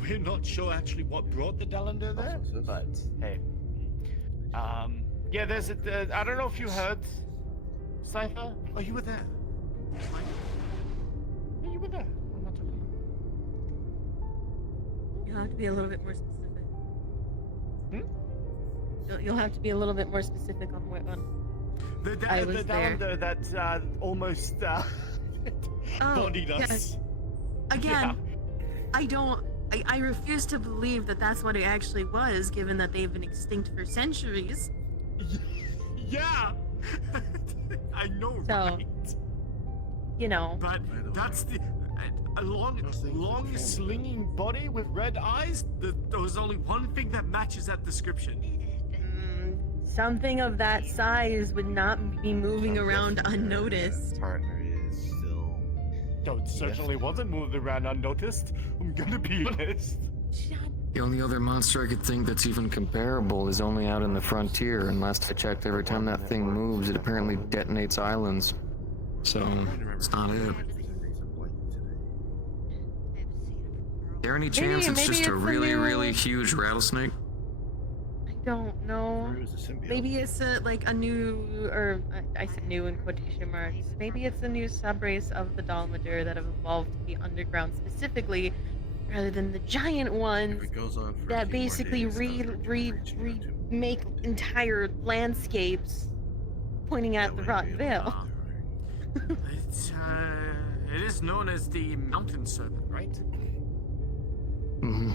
we're not sure actually what brought the Dalamdur there, but hey. Yeah, there's I don't know if you heard, Cypher. Oh, you were there. Yeah, you were there. I'm not talking You'll have to be a little bit more specific. Hmm? You'll have to be a little bit more specific on what one. I was the there. Dalander that almost bodied us. Yes. Again, I refuse to believe that that's what it actually was, given that they've been extinct for centuries. Yeah! I know, So, right? You know. But that's a long slinging body with red eyes? There was only one thing that matches that description. Something of that size would not be moving around unnoticed. Partner is still. No, it certainly wasn't moved around unnoticed. I'm gonna be honest. The only other monster I could think that's even comparable is only out in the frontier, and last I checked, every time that thing moves, it apparently detonates islands. So, it's not it. There any chance it's just a really, really huge rattlesnake? I don't know. Maybe it's like a new, or I said new in quotation marks. Maybe it's a new subrace of the Dalmadur that have evolved to be underground specifically, rather than the giant ones that basically remake entire landscapes, pointing at the Rotten Vale. It is known as the mountain serpent, right? Mm-hmm.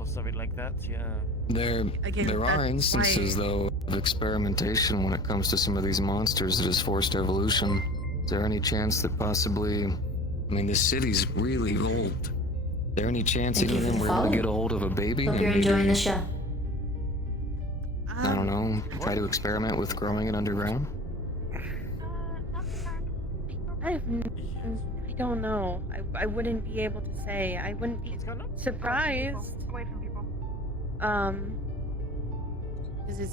Or something like that, yeah. There are instances, though, of experimentation when it comes to some of these monsters that has forced evolution. Is there any chance that possibly... I mean, this city's really old. Is there any chance Thank any of you them for were able to following. get a hold of a baby? Hope and you're enjoying the show. I don't know, try to experiment with growing it underground? I don't know. I wouldn't be able to say. I wouldn't be surprised. Away from people. Because it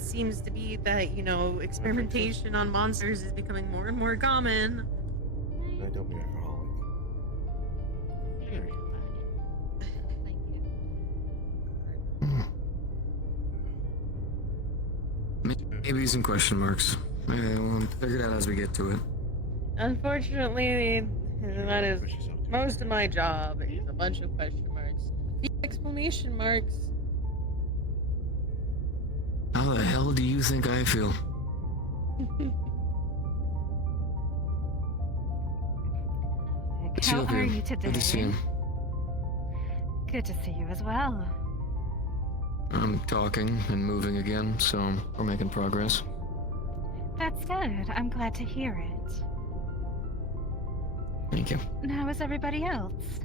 seems to be that, you know, experimentation on monsters is becoming more and more common. I don't be alcoholic. Maybe some question marks. We'll figure it out as we get to it. Unfortunately, that is most of my job is a bunch of question marks. The exclamation marks. How the hell do you think I feel? How are you today? Good to see you. Good to see you as well. I'm talking and moving again, so we're making progress. That's good. I'm glad to hear it. Thank you. And how is everybody else?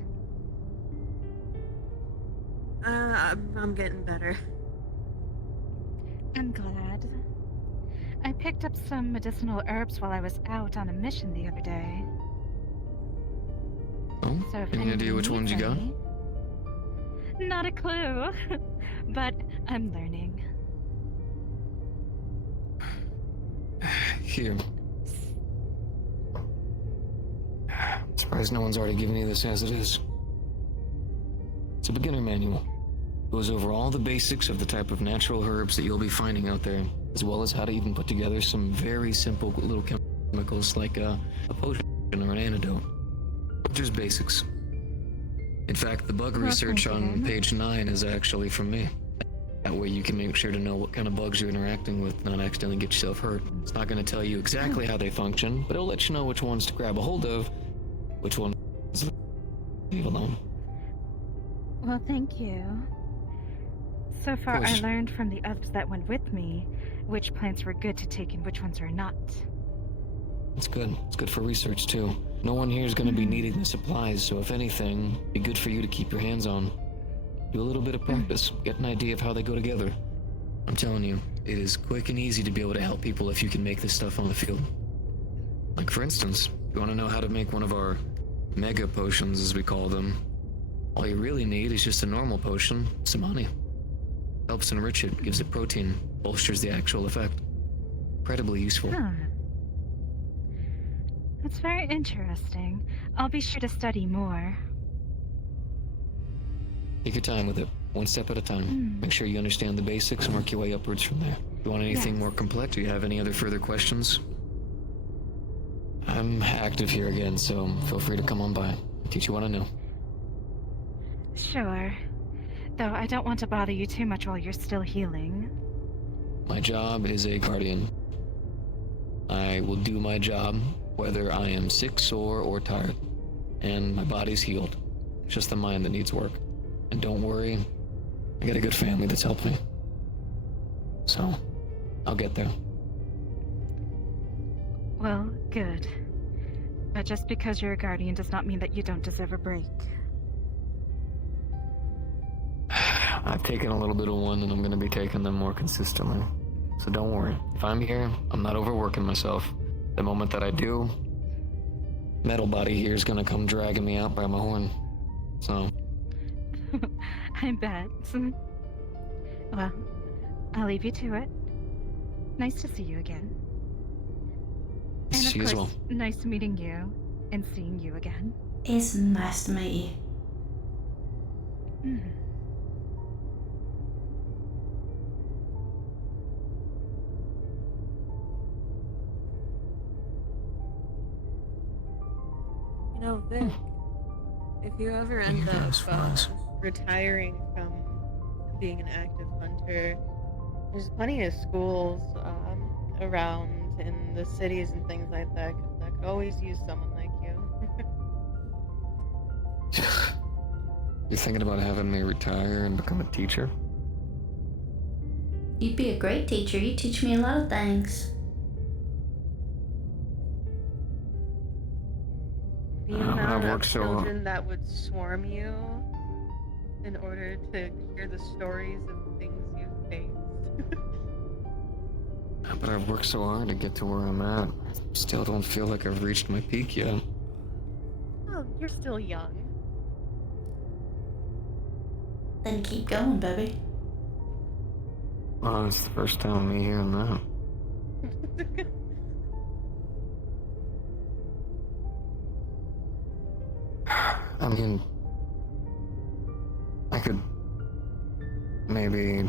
I'm getting better. I'm glad. I picked up some medicinal herbs while I was out on a mission the other day. Oh, So if any idea anyone which ones you needs got? any- Not a clue, but I'm learning. Here. Surprised no one's already given you this as it is. It's a beginner manual. Goes over all the basics of the type of natural herbs that you'll be finding out there, as well as how to even put together some very simple little chemicals like a potion or an antidote. Just basics. In fact, the bug Well, research thank on you. page 9 is actually from me. That way you can make sure to know what kind of bugs you're interacting with, not accidentally get yourself hurt. It's not going to tell you exactly how they function, but it'll let you know which ones to grab a hold of, which ones to leave alone. Well, thank you. So far, I course. learned from the others that went with me which plants were good to take and which ones are not. It's good. It's good for research, too. No one here is going to be needing the supplies, so if anything, it'd be good for you to keep your hands on. Do a little bit of practice, get an idea of how they go together. I'm telling you, it is quick and easy to be able to help people if you can make this stuff on the field. Like, for instance, you want to know how to make one of our mega potions, as we call them. All you really need is just a normal potion, some honey. Helps enrich it, gives it protein, bolsters the actual effect. Incredibly useful. Huh. That's very interesting. I'll be sure to study more. Take your time with it, one step at a time. Make sure you understand the basics and work your way upwards from there. If you want anything Yes. more complex, do you have any other further questions? I'm active here again, so feel free to come on by. Teach you what I know. Sure. Though I don't want to bother you too much while you're still healing. My job is a guardian. I will do my job whether I am sick, sore, or tired. And my body's healed. It's just the mind that needs work. And don't worry, I got a good family that's helped me. So, I'll get there. Well, good. But just because you're a guardian does not mean that you don't deserve a break. I've taken a little bit of one, and I'm gonna be taking them more consistently. So don't worry. If I'm here, I'm not overworking myself. The moment that I do, metal body here is gonna come dragging me out by my horn. So. I bet. Well, I'll leave you to it. Nice to see you again. And of See you as course, well. nice meeting you and seeing you again. It's nice to meet you. Hmm. You know, Vic, if you ever end up retiring from being an active hunter, there's plenty of schools around in the cities and things like that could always use someone like you. You're thinking about having me retire and become a teacher? You'd be a great teacher. You teach me a lot of things. The amount of children that would swarm you in order to hear the stories of things you've faced. But I've worked so hard to get to where I'm at. I still don't feel like I've reached my peak yet. Oh, you're still young. Then keep going, baby. Oh, it's the first time of me hearing that. I mean, I could maybe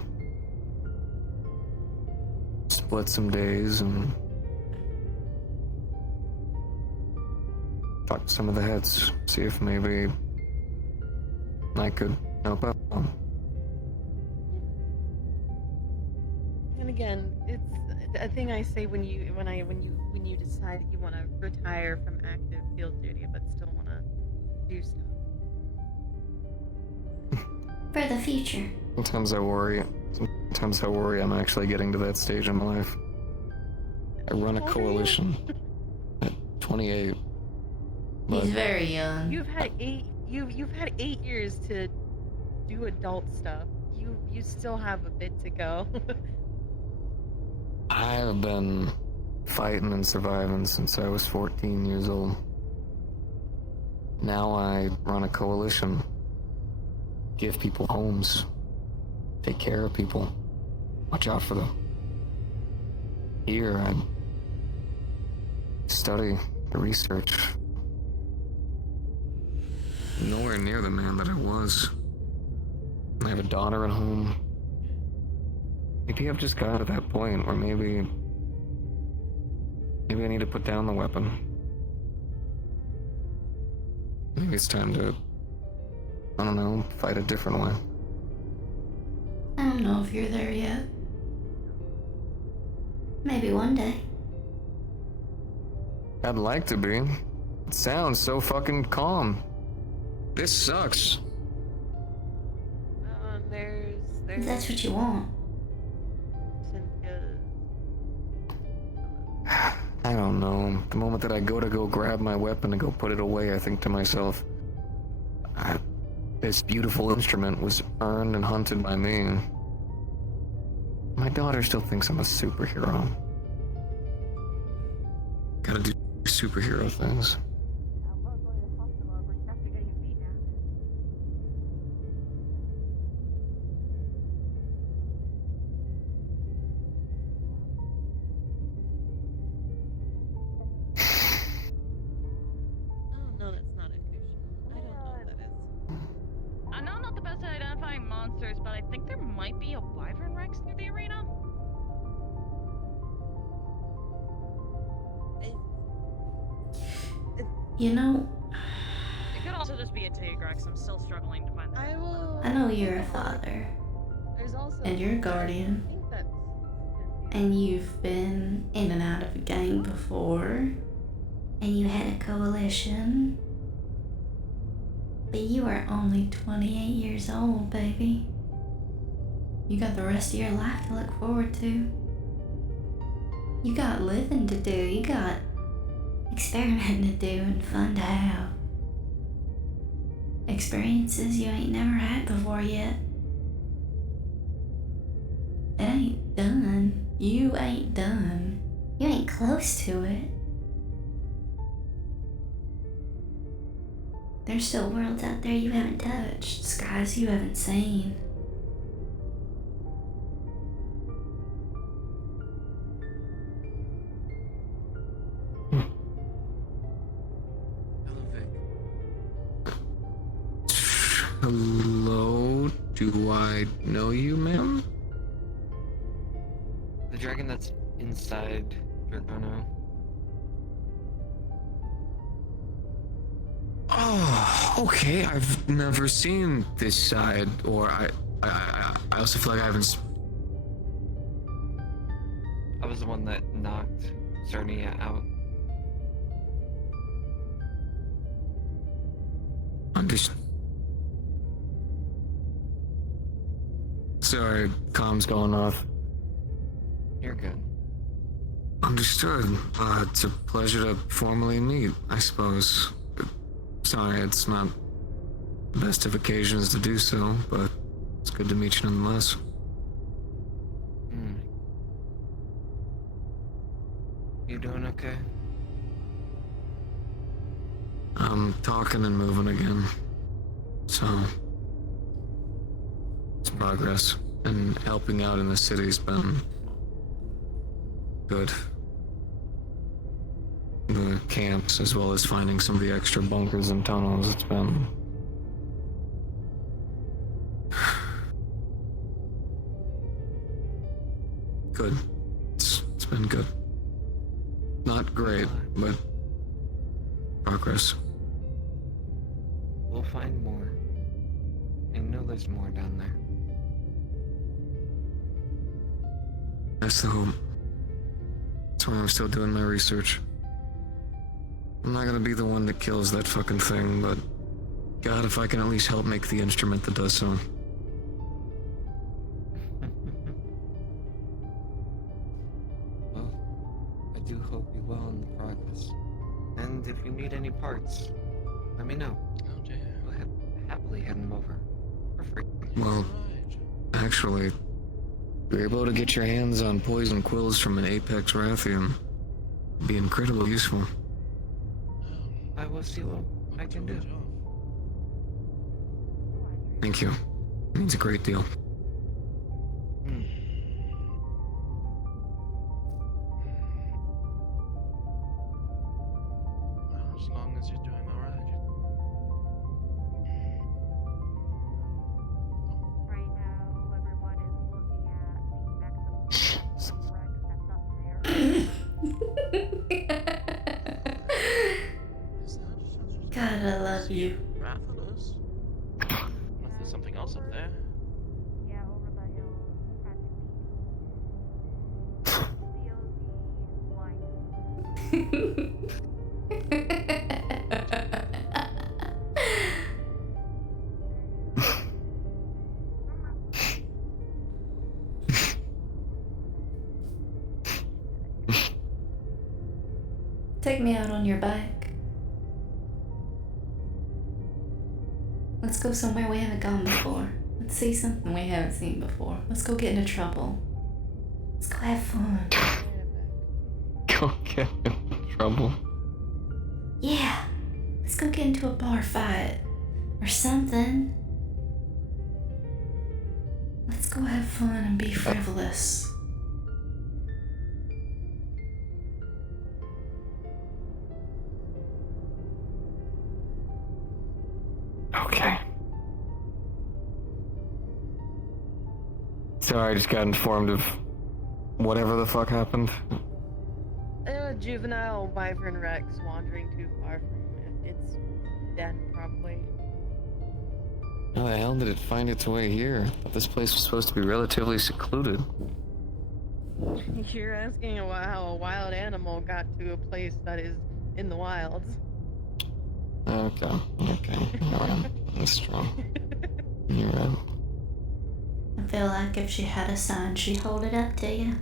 split some days and talk to some of the heads, see if maybe I could help out. And again, it's a thing I say when you decide that you want to retire from active field duty, but still want to do stuff. For the future. Sometimes I worry I'm actually getting to that stage in my life. I run a coalition at 28. But He's very young. You've had 8 years to do adult stuff. You still have a bit to go. I have been fighting and surviving since I was 14 years old. Now I run a coalition. Give people homes. Take care of people. Watch out for them. Here I study, research. Nowhere near the man that I was. I have a daughter at home. Maybe I've just got to that point where maybe I need to put down the weapon. Maybe it's time to, I don't know, fight a different way. I don't know if you're there yet. Maybe one day. I'd like to be. It sounds so fucking calm. This sucks. If that's what you want. I don't know. The moment that I go grab my weapon and go put it away, I think to myself, this beautiful instrument was earned and hunted by me. My daughter still thinks I'm a superhero. Gotta do superhero things. No, that's not a Kushan. I don't know what that is. I know I'm not the best at identifying monsters, but I think there might be a wyvern rex near the arena. You know, It could also just be a Tigrex. I'm still struggling to find the I will. I know you're a father, There's also. and you're a guardian, and you've been in and out of a gang before, and you had a coalition, but you are only 28 years old, baby. You got the rest of your life to look forward to. You got living to do. You got experimenting to do and fun to have. Experiences you ain't never had before yet. It ain't done. You ain't done. You ain't close to it. There's still worlds out there you haven't touched, skies you haven't seen. Hello? Do I know you, ma'am? The dragon that's inside Dragono. Oh, okay. I've never seen this side, or I also feel like I haven't. I was the one that knocked Cernia out. Sorry, comms going off. You're good. Understood. It's a pleasure to formally meet, I suppose. Sorry, it's not the best of occasions to do so, but it's good to meet you nonetheless. You doing okay? I'm talking and moving again. So, it's progress. And helping out in the city's been good. The camps, as well as finding some of the extra bunkers and tunnels, it's been good. It's been good. Not great, but progress. We'll find more. I know there's more down there. That's the hope. That's why I'm still doing my research. I'm not gonna be the one that kills that fucking thing, but God, if I can at least help make the instrument that does so. Well, I do hope you well in the progress. And if you need any parts, let me know. We'll happily hand them over. For free. Well, actually, if you're able to get your hands on poison quills from an Apex Rathian, it'd be incredibly useful. I will see what I can do. Thank you. It means a great deal. Well, as long as you're doing all right. Right now, everyone is looking at the maximum Rex that's up there. God, I love you. Rathalos? Unless there's something else up there. Yeah, over the hill. Take me out on your bike. Let's go somewhere we haven't gone before. Let's see something we haven't seen before. Let's go get into trouble. Let's go have fun. Go get in trouble. Yeah. Let's go get into a bar fight. Or something. Let's go have fun and be frivolous. Okay. Sorry, I just got informed of whatever the fuck happened. A juvenile wyvern rex wandering too far from its den, probably. How the hell did it find its way here? I thought this place was supposed to be relatively secluded. You're asking how a wild animal got to a place that is in the wilds. Okay. No, that's strong. You're right. I feel like if she had a sign, she'd hold it up to you.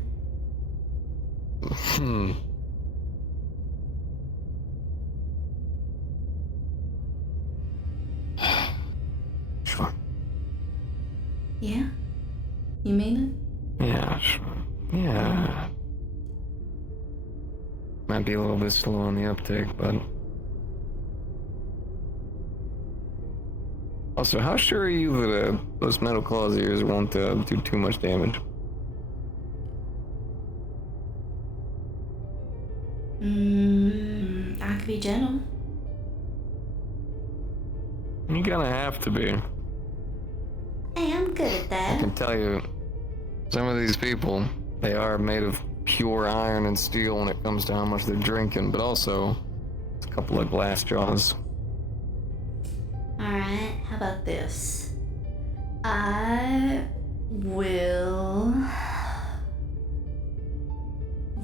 Sure. Yeah? You mean it? Yeah, sure. Yeah. Might be a little bit slow on the uptake, but... Also, how sure are you that those metal claws of yours won't do too much damage? I could be gentle. You're gonna have to be. Hey, I'm good at I that. can tell you, some of these people, they are made of pure iron and steel when it comes to how much they're drinking, but also, it's a couple of glass jaws. Alright, how about this? I will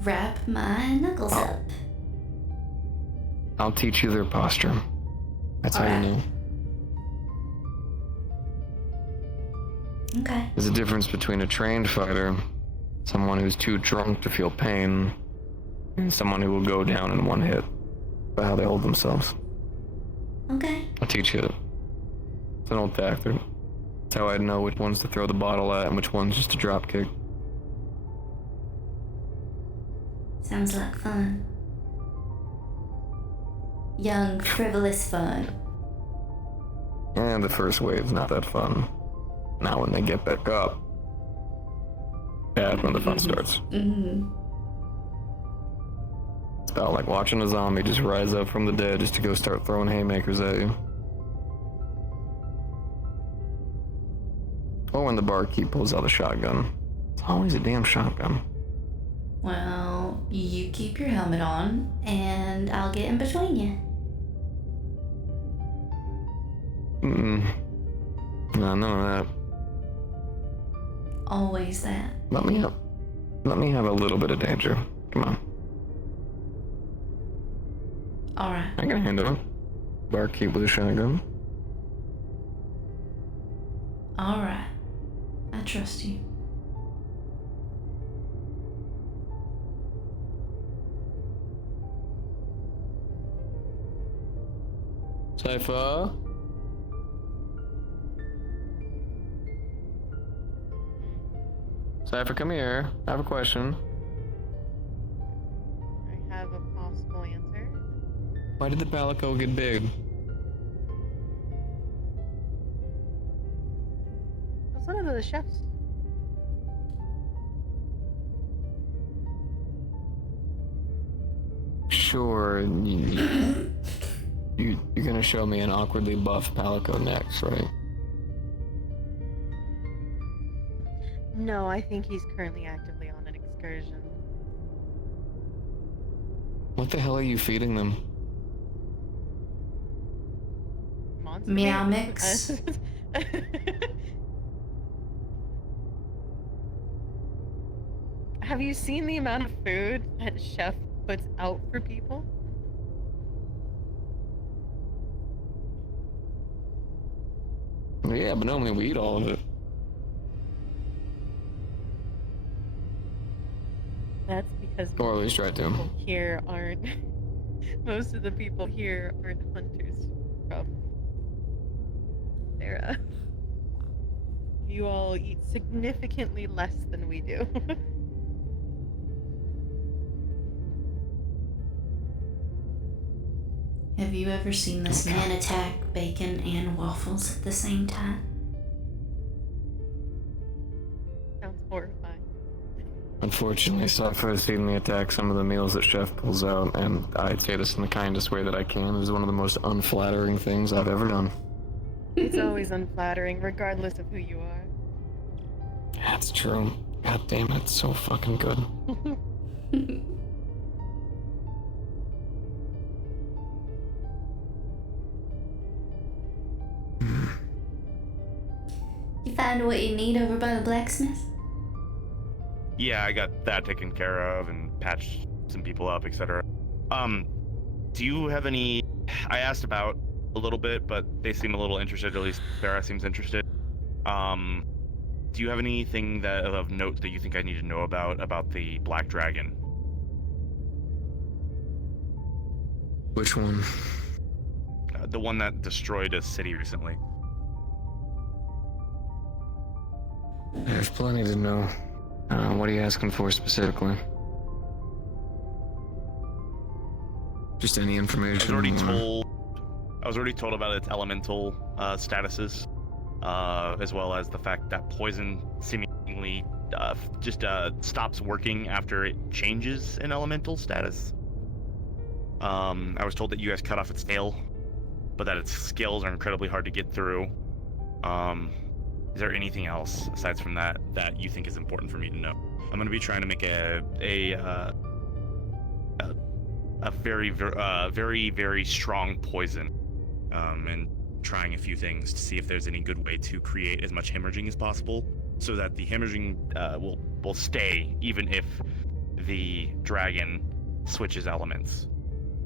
wrap my knuckles up. I'll teach you their posture. That's how you know. Okay. There's a difference between a trained fighter, someone who's too drunk to feel pain, and someone who will go down in one hit by how they hold themselves. Okay. I'll teach you it. It's an old tactic. It's how I'd know which ones to throw the bottle at and which ones just to drop kick. Sounds like fun. Young, frivolous fun. And the first wave's not that fun. Now when they get back up, that's when the fun starts. Mm-hmm. It's about like watching a zombie just rise up from the dead just to go start throwing haymakers at you. Or when the barkeep pulls out a shotgun. It's always a damn shotgun. Well, you keep your helmet on, and I'll get in between you. No, none of that. Always that. Let me have a little bit of danger. Come on. Alright. I can handle it. Barkeep with a shotgun. Alright. I trust you. Cypher? Cypher, come here. I have a question. I have a possible answer. Why did the Palico get big? That's one of the chefs. Sure, you're gonna show me an awkwardly buff Palico next, right? No, I think he's currently actively on an excursion. What the hell are you feeding them? Monster Meow meat? mix. Have you seen the amount of food that Chef puts out for people? Yeah, but normally we eat all of it. That's because Or at least try to. people here aren't. Most of the people here aren't hunters from Sarah. You all eat significantly less than we do. Have you ever seen this man attack bacon and waffles at the same time? Sounds horrifying. Unfortunately, Cypher has seen me attack some of the meals that Chef pulls out, and I'd say this in the kindest way that I can. It is one of the most unflattering things I've ever done. It's always unflattering, regardless of who you are. That's true. God damn it, it's so fucking good. You find what you need over by the blacksmith? Yeah, I got that taken care of and patched some people up, etc. Do you have any... I asked about a little bit, but they seem a little interested, at least Farah seems interested. Do you have anything that of note that you think I need to know about the Black Dragon? Which one? The one that destroyed a city recently. I have plenty to know. What are you asking for specifically? Just any information? I was already told about its elemental statuses, as well as the fact that poison seemingly just stops working after it changes an elemental status. I was told that you guys cut off its tail, but that its scales are incredibly hard to get through. Is there anything else aside from that that you think is important for me to know? I'm going to be trying to make a very, very strong poison, and trying a few things to see if there's any good way to create as much hemorrhaging as possible, so that the hemorrhaging will stay even if the dragon switches elements.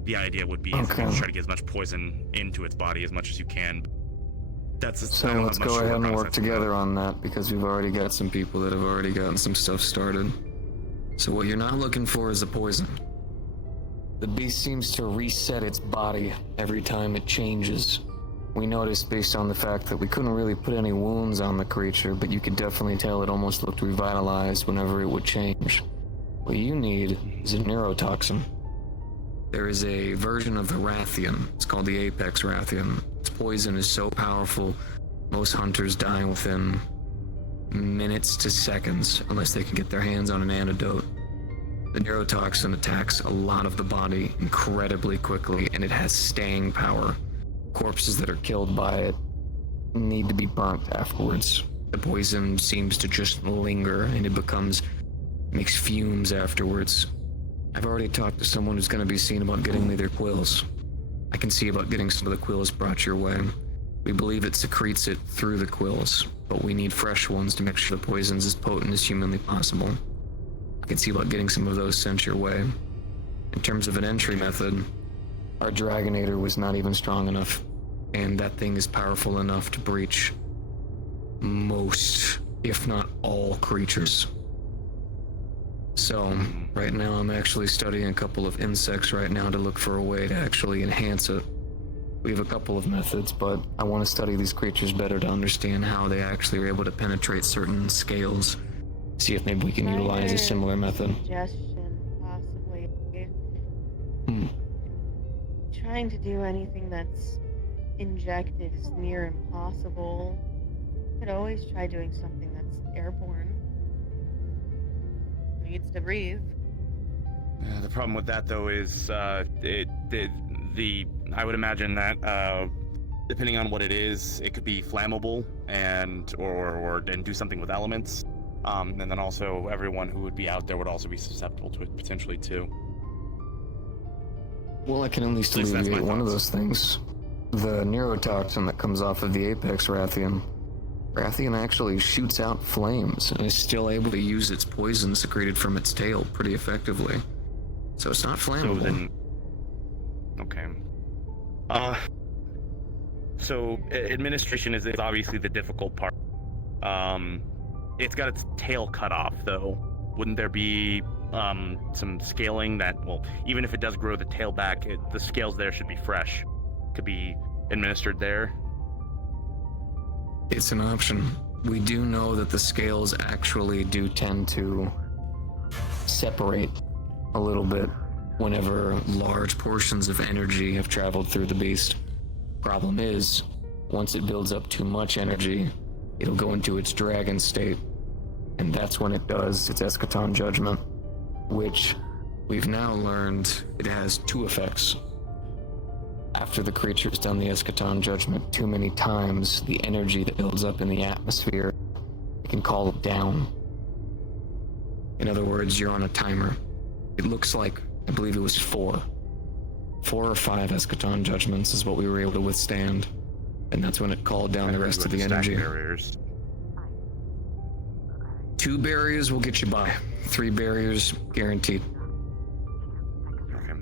The idea would be is to try to get as much poison into its body as much as you can. So let's go ahead and work together on that, because we've already got some people that have already gotten some stuff started. So what you're not looking for is the poison. The beast seems to reset its body every time it changes. We noticed based on the fact that we couldn't really put any wounds on the creature, but you could definitely tell it almost looked revitalized whenever it would change. What you need is a neurotoxin. There is a version of the Rathian. It's called the Apex Rathian. Its poison is so powerful, most hunters die within minutes to seconds unless they can get their hands on an antidote. The neurotoxin attacks a lot of the body incredibly quickly, and it has staying power. Corpses that are killed by it need to be burnt afterwards. The poison seems to just linger, and it makes fumes afterwards. I've already talked to someone who's going to be seen about getting me their quills. I can see about getting some of the quills brought your way. We believe it secretes it through the quills, but we need fresh ones to make sure the poison's as potent as humanly possible. I can see about getting some of those sent your way. In terms of an entry method, our Dragonator was not even strong enough, and that thing is powerful enough to breach most, if not all, creatures. So, right now I'm actually studying a couple of insects right now to look for a way to actually enhance it. We have a couple of methods, but I want to study these creatures better to understand how they actually are able to penetrate certain scales. See if maybe we can utilize a similar method. Suggestion, possibly. Trying to do anything that's injected is near impossible. Could always try doing something that's airborne. Needs to breathe. The problem with that, though, is I would imagine that depending on what it is, it could be flammable and do something with elements, and then also everyone who would be out there would also be susceptible to it potentially too. Well, I can at least alleviate one of those things. The neurotoxin that comes off of the Apex Rathian. Rathian actually shoots out flames and is still able to use its poison secreted from its tail pretty effectively. So it's not flammable. So then, okay. So administration is obviously the difficult part. It's got its tail cut off, though. Wouldn't there be some scaling that, well, even if it does grow the tail back, the scales there should be fresh. Could be administered there. It's an option. We do know that the scales actually do tend to separate a little bit whenever large portions of energy have traveled through the beast. Problem is, once it builds up too much energy, it'll go into its dragon state, and that's when it does its Eschaton Judgment, which we've now learned it has two effects. After the creature's done the Eschaton Judgment too many times, the energy that builds up in the atmosphere, it can call it down. In other words, you're on a timer. It looks like, I believe it was 4 or 5 Eschaton Judgments is what we were able to withstand, and that's when it called down the rest of the energy. 2 barriers will get you by. 3 barriers guaranteed. Okay.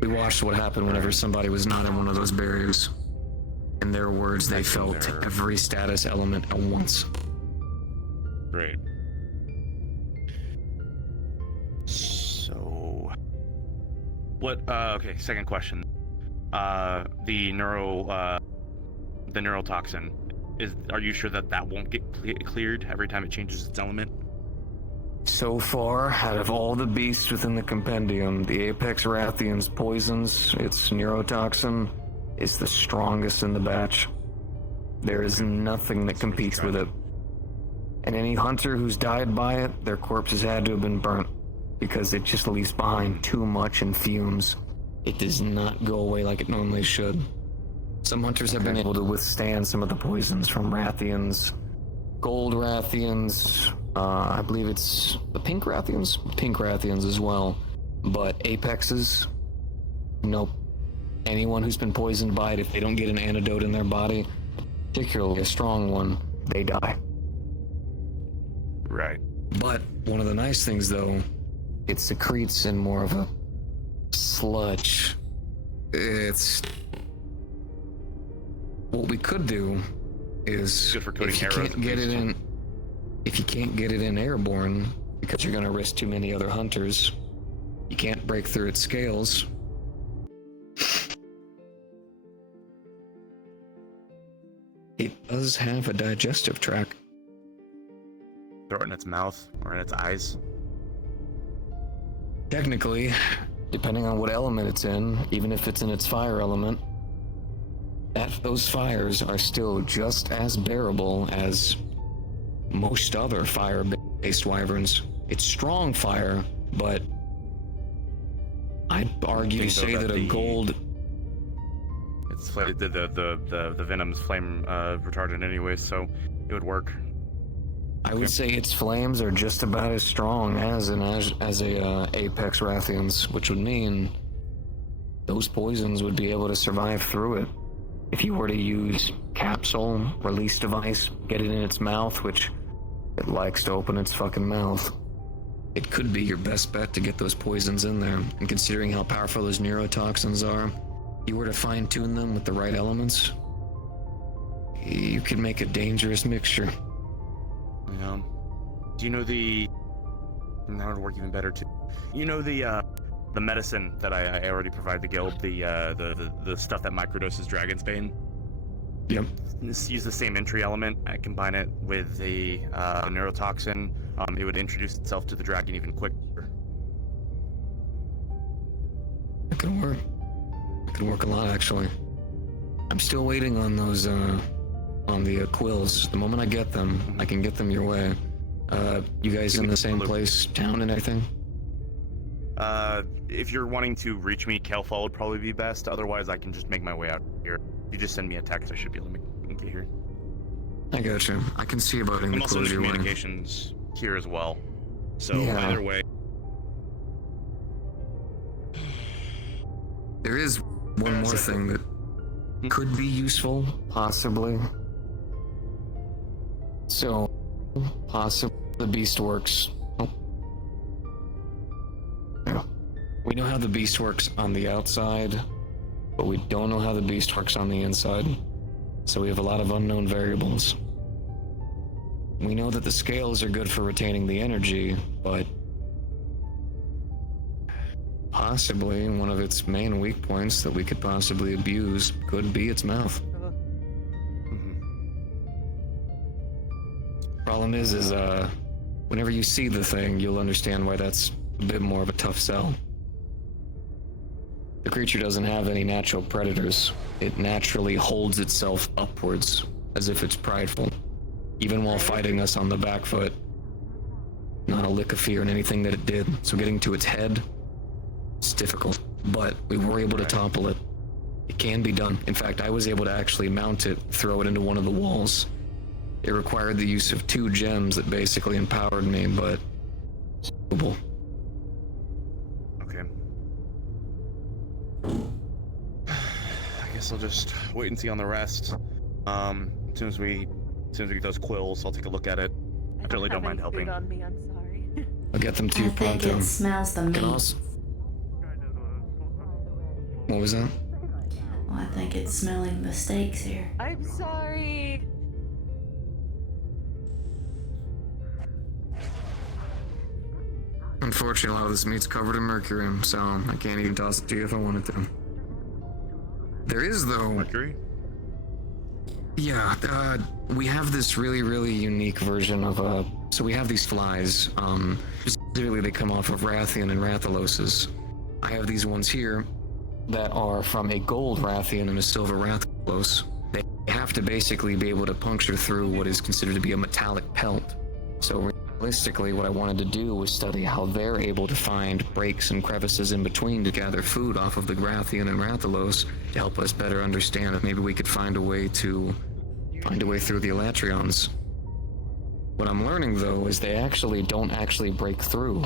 We watched what happened whenever somebody was not in one of those barriers. In their words, they felt every status element at once. Great. So, what? Okay. Second question. The neurotoxin. Are you sure that won't get cleared every time it changes its element? So far, out of all the beasts within the compendium, the Apex Rathian's poisons, its neurotoxin, is the strongest in the batch. There is nothing that competes with it. And any hunter who's died by it, their corpses had to have been burnt, because it just leaves behind too much in fumes. It does not go away like it normally should. Some hunters have been able to withstand some of the poisons from Rathians, gold Rathians, I believe it's the pink Rathians as well. But Apexes, nope. Anyone who's been poisoned by it, if they don't get an antidote in their body, particularly a strong one, they die. Right. But one of the nice things, though, it secretes in more of a sludge. It's... What we could do is, good for coating if you arrows, can't get it in, if you can't get it in airborne, because you're going to risk too many other hunters, you can't break through its scales. It does have a digestive tract. Throw it in its mouth or in its eyes. Technically, depending on what element it's in, even if it's in its fire element, those fires are still just as bearable as most other fire-based wyverns. It's strong fire, but I'd argue say that a gold... It's the venom's flame retardant anyway, so it would work. I would say its flames are just about as strong as a Apex Rathian's, which would mean those poisons would be able to survive through it. If you were to use capsule, release device, get it in its mouth, which it likes to open its fucking mouth, it could be your best bet to get those poisons in there. And considering how powerful those neurotoxins are, if you were to fine-tune them with the right elements, you could make a dangerous mixture. Yeah. Do you know that would work even better too. You know the medicine that I already provide the guild, the stuff that microdoses Dragonsbane? Yep. Use the same entry element. I combine it with the neurotoxin. It would introduce itself to the dragon even quicker. It could work. It could work a lot, actually. I'm still waiting on those, on the quills. The moment I get them, I can get them your way. You guys in the same place, town and everything? If you're wanting to reach me, Kelfall would probably be best. Otherwise, I can just make my way out here. If you just send me a text, I should be able to get here. I got you. I can see about it. I'm also in communications here as well. So either way. There is one more thing that could be useful, possibly. So, possibly the beast works. We know how the beast works on the outside, but we don't know how the beast works on the inside. So we have a lot of unknown variables. We know that the scales are good for retaining the energy, but possibly one of its main weak points that we could possibly abuse could be its mouth. Problem is whenever you see the thing, you'll understand why that's a bit more of a tough sell. The creature doesn't have any natural predators. It naturally holds itself upwards, as if it's prideful, even while fighting us on the back foot. Not a lick of fear in anything that it did, so getting to its head, it's difficult, but we were able to topple it. It can be done. In fact, I was able to actually mount it, throw it into one of the walls. It required the use of 2 gems that basically empowered me, but it's doable. Okay. I guess I'll just wait and see on the rest. As soon as we get those quills, I'll take a look at it. certainly don't mind helping. On me, I'm sorry. I'll get them to I you think pronto. it smells the meat. Can also- What was that? Well, I think it's smelling the steaks here. I'm sorry. Unfortunately, a lot of this meat's covered in mercury, so I can't even toss it to you if I wanted to. There is, though. Mercury? Yeah, we have this really, really unique version of so we have these flies. Specifically, they come off of Rathian and Rathaloses. I have these ones here that are from a gold Rathian and a silver Rathalos. They have to basically be able to puncture through what is considered to be a metallic pelt. So realistically, what I wanted to do was study how they're able to find breaks and crevices in between to gather food off of the Rathian and Rathalos to help us better understand if maybe we could find a way through the Elatrions. What I'm learning, though, is they actually don't actually break through.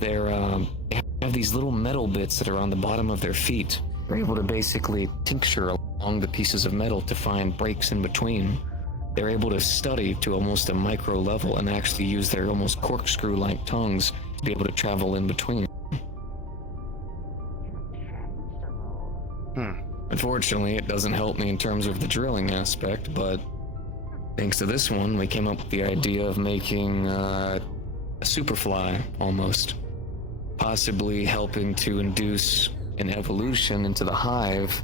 They have these little metal bits that are on the bottom of their feet. They're able to basically tincture along the pieces of metal to find breaks in between. They're able to study to almost a micro level and actually use their almost corkscrew-like tongues to be able to travel in between. Unfortunately, it doesn't help me in terms of the drilling aspect, but thanks to this one, we came up with the idea of making a superfly, almost. Possibly helping to induce an evolution into the hive.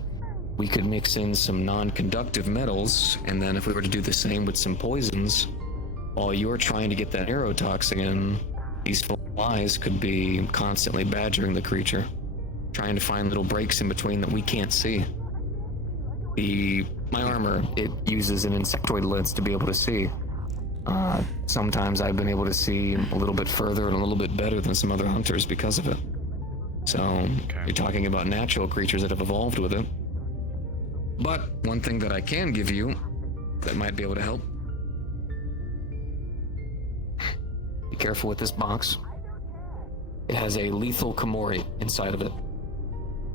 We could mix in some non-conductive metals, and then if we were to do the same with some poisons, while you're trying to get that neurotoxin in, these flies could be constantly badgering the creature, trying to find little breaks in between that we can't see. My armor, it uses an insectoid lens to be able to see. Sometimes I've been able to see a little bit further and a little bit better than some other hunters because of it. So, you're talking about natural creatures that have evolved with it. But one thing that I can give you that might be able to help. Be careful with this box. It has a lethal Komori inside of it.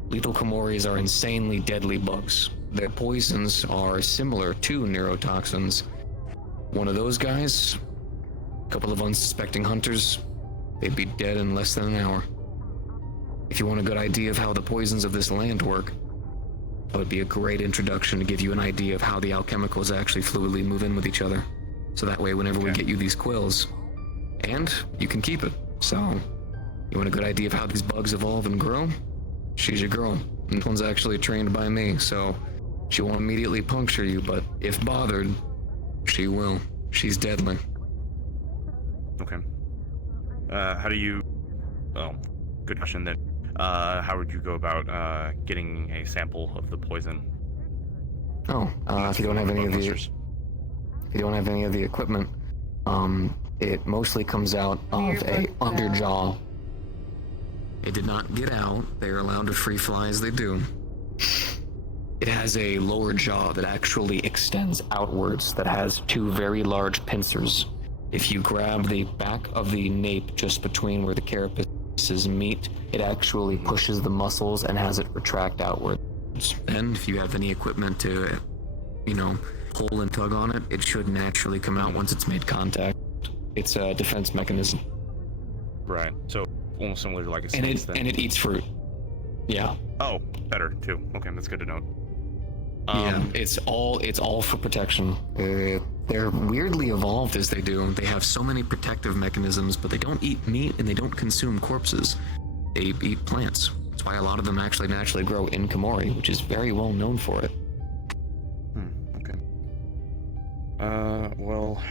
Lethal Komoris are insanely deadly bugs. Their poisons are similar to neurotoxins. One of those guys, a couple of unsuspecting hunters, they'd be dead in less than an hour. If you want a good idea of how the poisons of this land work, that would be a great introduction to give you an idea of how the alchemicals actually fluidly move in with each other. So that way, whenever we get you these quills, and you can keep it. So, you want a good idea of how these bugs evolve and grow? She's your girl. And this one's actually trained by me, so she won't immediately puncture you, but if bothered, she will. She's deadly. Okay. How do you... Oh, good question then. How would you go about getting a sample of the poison? Oh, if you don't have any of the equipment, it mostly comes out of a underjaw. It did not get out. They're allowed to free fly as they do. It has a lower jaw that actually extends outwards that has two very large pincers. If you grab the back of the nape just between where the carapaces meet, it actually pushes the muscles and has it retract outwards. And if you have any equipment to, pull and tug on it, it should naturally come out once it's made contact. It's a defense mechanism. Right. So almost similar to like a and snake then. And it eats fruit. Yeah. Oh, better too. Okay, that's good to know. Yeah, it's all for protection. They're weirdly evolved as they do. They have so many protective mechanisms, but they don't eat meat and they don't consume corpses. They eat plants. That's why a lot of them actually naturally grow in Komori, which is very well known for it. Okay. Well,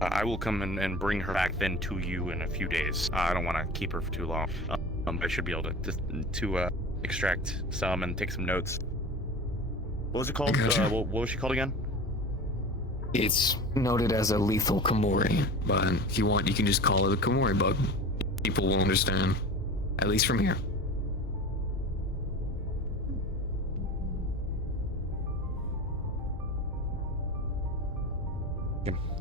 I will come and bring her back then to you in a few days. I don't want to keep her for too long. I should be able to extract some and take some notes. What was it called? What was she called again? It's noted as a lethal Komori, but if you want, you can just call it a Komori bug. People will understand, at least from here.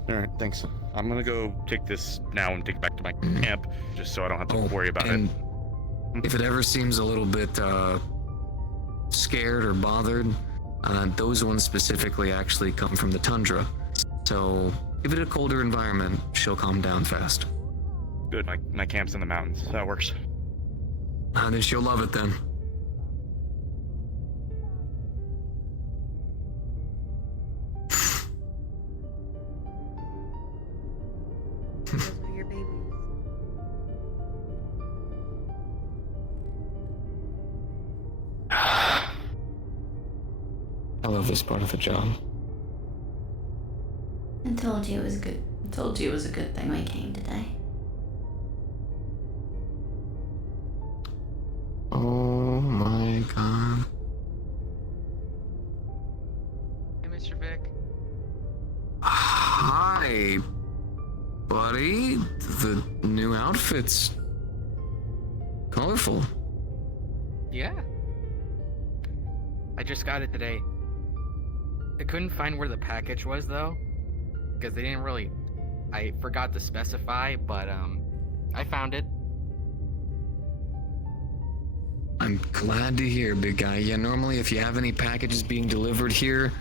All right, thanks. I'm gonna go take this now and take it back to my camp, just so I don't have to worry about it. If it ever seems a little bit scared or bothered, those ones specifically actually come from the tundra. So, give it a colder environment, she'll calm down fast. Good, my camp's in the mountains. That works. Then she'll love it then. Those are your babies. I love this part of the job. I told you it was good. I told you it was a good thing we came today. Oh my god. Hey, Mr. Vic. Hi, buddy. The new outfit's colorful. Yeah. I just got it today. I couldn't find where the package was though, because they didn't really. I forgot to specify, but I found it. I'm glad to hear, big guy. Yeah, normally if you have any packages being delivered here,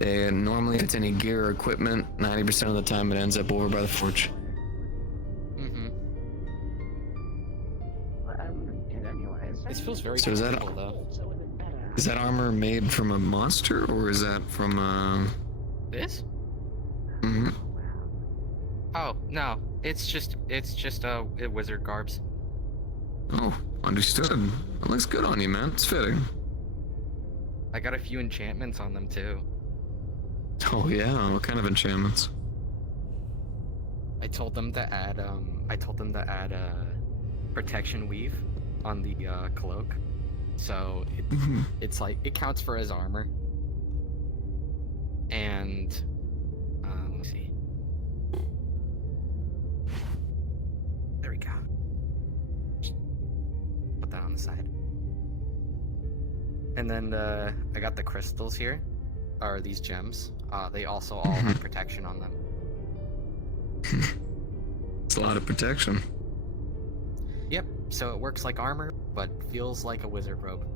normally if it's any gear or equipment, 90% of the time it ends up over by the forge. Mm-hmm. This feels very So is that comfortable, though. is that armor made from a monster or is that from This? Mm-hmm. Oh no, it's just wizard garbs. Oh, understood. It looks good on you, man. It's fitting. I got a few enchantments on them too. Oh yeah, what kind of enchantments? I told them to add protection weave on the cloak, so it's like it counts for his armor. And let me see. There we go. Put that on the side. And then I got the crystals here, or these gems. They also all have protection on them. It's a lot of protection. Yep, so it works like armor, but feels like a wizard robe.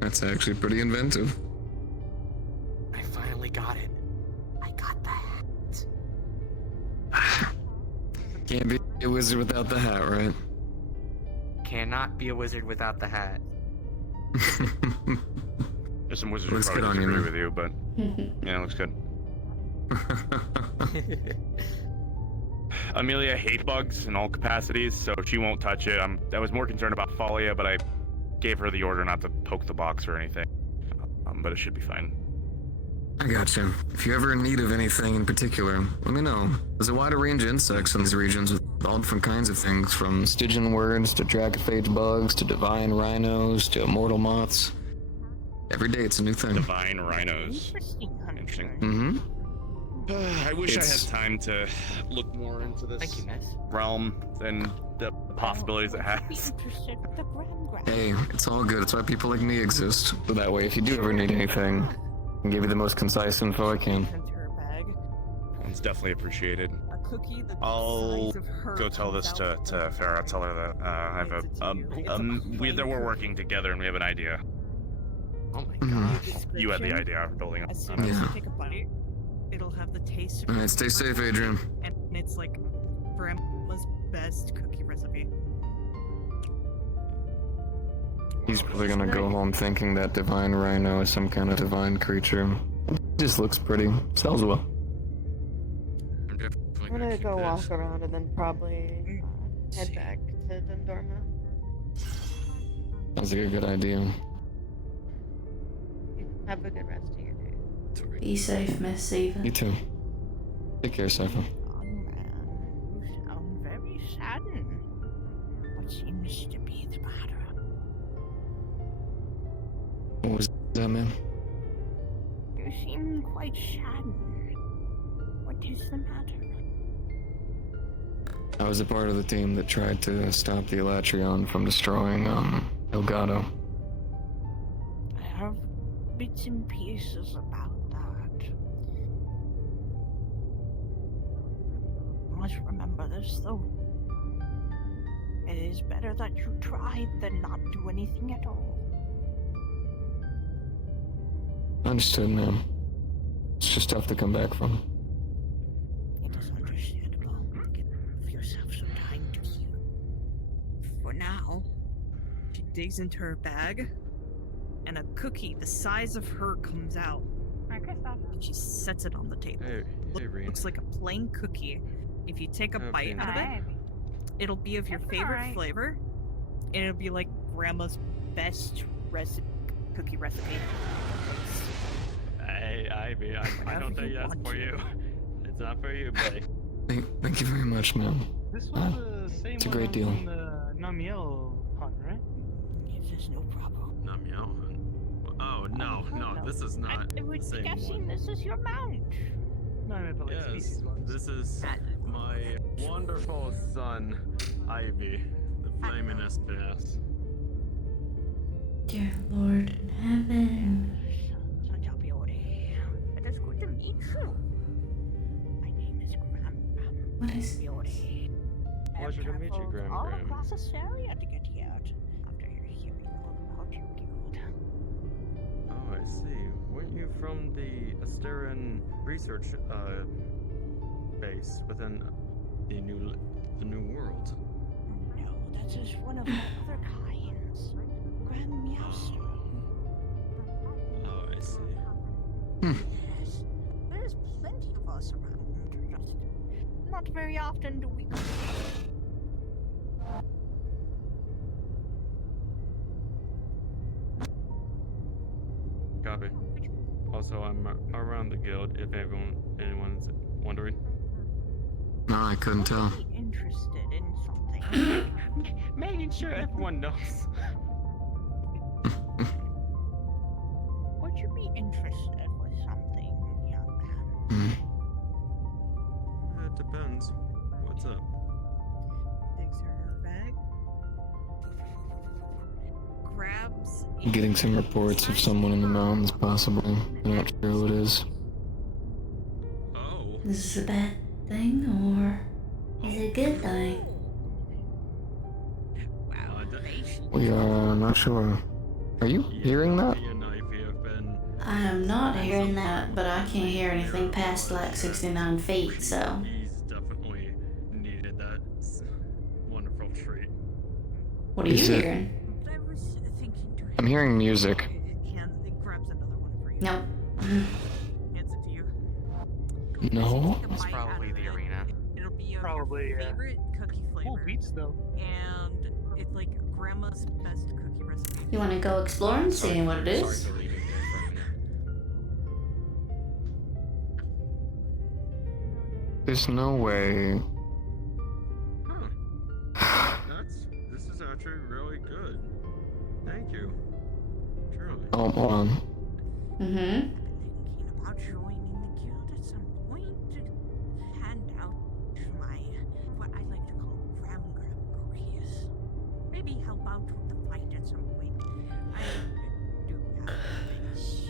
That's actually pretty inventive. I finally got it. I got the hat. Can't be a wizard without the hat, right? Cannot be a wizard without the hat. There's some wizards who Looks probably good on you, disagree man. with you, but yeah, it looks good. Amelia hates bugs in all capacities, so she won't touch it. I was more concerned about Folia, but I gave her the order not to poke the box or anything. But it should be fine. I gotcha. If you're ever in need of anything in particular, let me know. There's a wider range of insects in these regions with all different kinds of things, from Stygian words to dracophage bugs to divine rhinos to immortal moths. Every day it's a new thing. Divine rhinos. Interesting. Mm-hmm. I wish I It's- had time to look more into this Thank you, Miss. realm and the possibilities it has. Hey, it's all good. It's why people like me exist. So that way, if you do ever need anything, I can give you the most concise info I can. It's definitely appreciated. Cookie the I'll size of her go tell this to Farah. Tell her that I have we're working together and we have an idea. Oh my god. You had the idea of building up. As soon as you take a bite, it'll have the taste of Alright, stay safe, Adrian. and it's like grandma's best cookie recipe. He's probably gonna go home thinking that divine rhino is some kind of divine creature. It just looks pretty. Sells well. I'm gonna go walk around and then probably head back to Dendorma. Sounds like a good idea. Have a good rest of your day. Be safe, Miss Siva. You too. Take care, Cypher. You sound very saddened. What seems to be the matter? What was that, man? You seem quite saddened. What is the matter? I was a part of the team that tried to stop the Elatrion from destroying, Elgato. I have bits and pieces about that. You must remember this, though. It is better that you try than not do anything at all. Understood, ma'am. It's just tough to come back from. It is understandable. Give yourself some time to heal. For now, she digs into her bag, and a cookie the size of her comes out. And she sets it on the table. Looks like a plain cookie. If you take a bite out of it, it'll be of your favorite flavor, and it'll be like Grandma's best cookie recipe. Hey, Ivy, I don't think that's for you. It's not for you, buddy. Thank you very much, ma'am. This was the same It's a one great deal. from the Namiel hunt, right? Yes, there's no problem. Namiel. Oh no, no, this is not I was the same guessing one. this is your mount. No, I meant the like Yes, species ones. this is my wonderful son, Ivy, the flaminest bass. Dear Lord in heaven. Sanjabiori. It is good to meet you. My name is Graham. What is Biori. Pleasure to meet you, Graham all Graham. across Australia to get here. After hearing all about your guild. Oh, I see. Weren't you from the Asterian research base within the new world? No, that is one of my other kinds. Grand Meowster. Oh, I see. Yes. There's plenty of us around. Just not very often do we come. Copy. Also, I'm around the guild if anyone's wondering. No, I couldn't tell. Interested in something. Making sure everyone knows. Would you be interested with something, young man? It depends. What's up? Digs her bag. Grabs. Getting some reports of someone in the mountains, possibly. I'm not sure who it is. Oh. Is this a bad thing or is it a good thing? We are not sure. Are you hearing that? I am not hearing that, but I can't hear anything past like 69 feet, so. He's definitely needed that wonderful treat. What are you Is it- hearing? I was thinking to I'm hearing music. it grabs another one for you. Nope. Hands it to you. No. It's probably the arena. It'll be of Probably, your yeah. favorite cookie flavor. Cool beats though. And it's like Grandma's best cookie recipe. You want to go explore and see what it is? Sorry to leave it there There's no way. This is actually really good. Thank you. Truly. Oh, hold on. Mm-hmm. Thinking about joining the guild at some point. Hand out my, what I like to call Graham cookies. Maybe help out with the fight at some point. I do have this.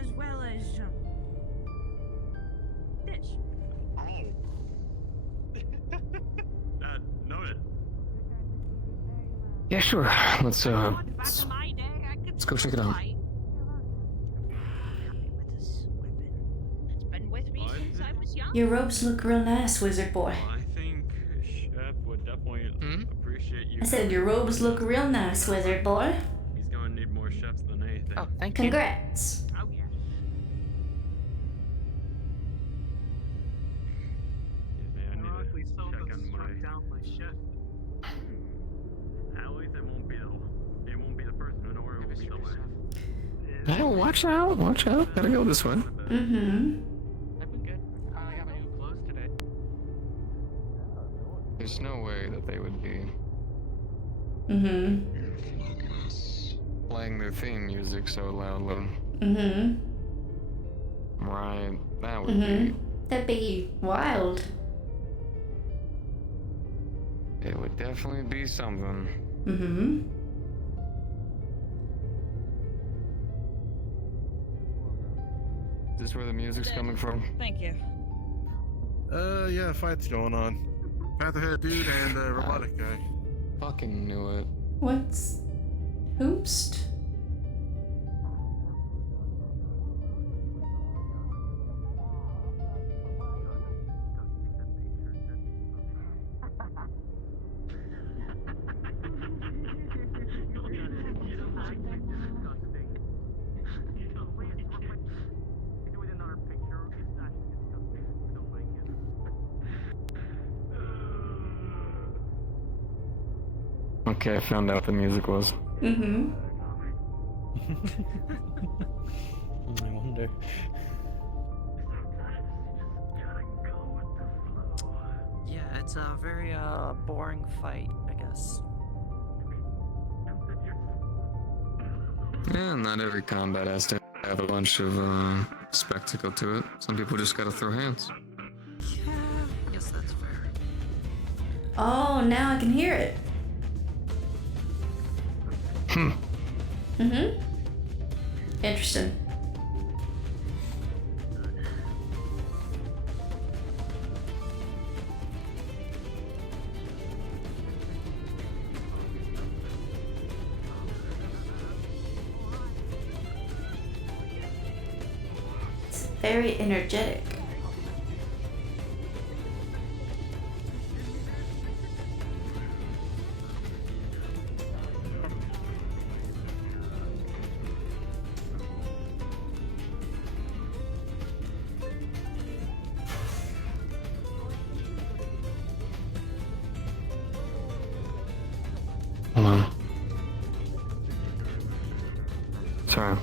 As well as, this. Noted. Yeah, sure. Let's Back in my day, I could let's go check it out. fight. It's been with me since I was young. Your robes look real nice, wizard boy. I think Chef would definitely appreciate you. I said your robes look real nice, wizard boy. He's gonna need more chefs than anything. Oh, thank Congrats. Oh, yeah. Yeah, man, I Ironically, need to some check of them on struck my. down my chef. At least it won't be the first one, or it will be the last. Oh, watch out, watch out. Gotta go this way. Mm-hmm. I've been good. I got my new clothes today. There's no way that they would be Mm-hmm. playing their theme music so loudly. Mm-hmm. Right. That would Mm-hmm. That'd be wild. be. It would definitely be something. Mm-hmm. Is this where the music's coming from? Thank you. Yeah, fight's going on. Pantherhead dude and robotic guy. Fucking knew it. What's Hoopst? Okay, I found out what the music was. Mm-hmm. I wonder. Yeah, it's a very boring fight, I guess. Yeah, not every combat has to have a bunch of spectacle to it. Some people just gotta throw hands. Yeah, I guess that's fair. Oh, now I can hear it. Mm-hmm. Interesting. It's very energetic. Hold on. Sorry.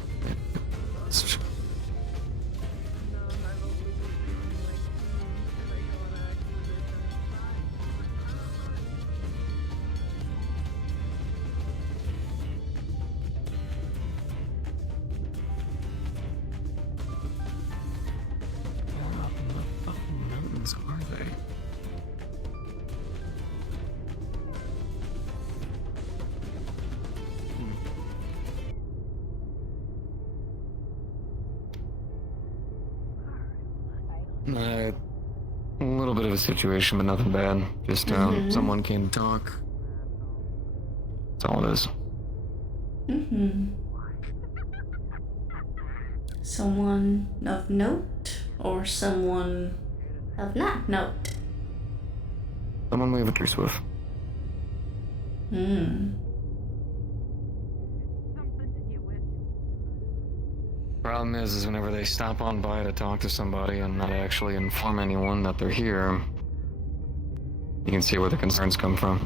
Mountains are they? A little bit of a situation, but nothing bad. Just someone came to talk. That's all it is. Mm-hmm. Someone of note or someone of not note? Someone we have a truce with. Hmm. Problem is whenever they stop on by to talk to somebody and not actually inform anyone that they're here, you can see where the concerns come from.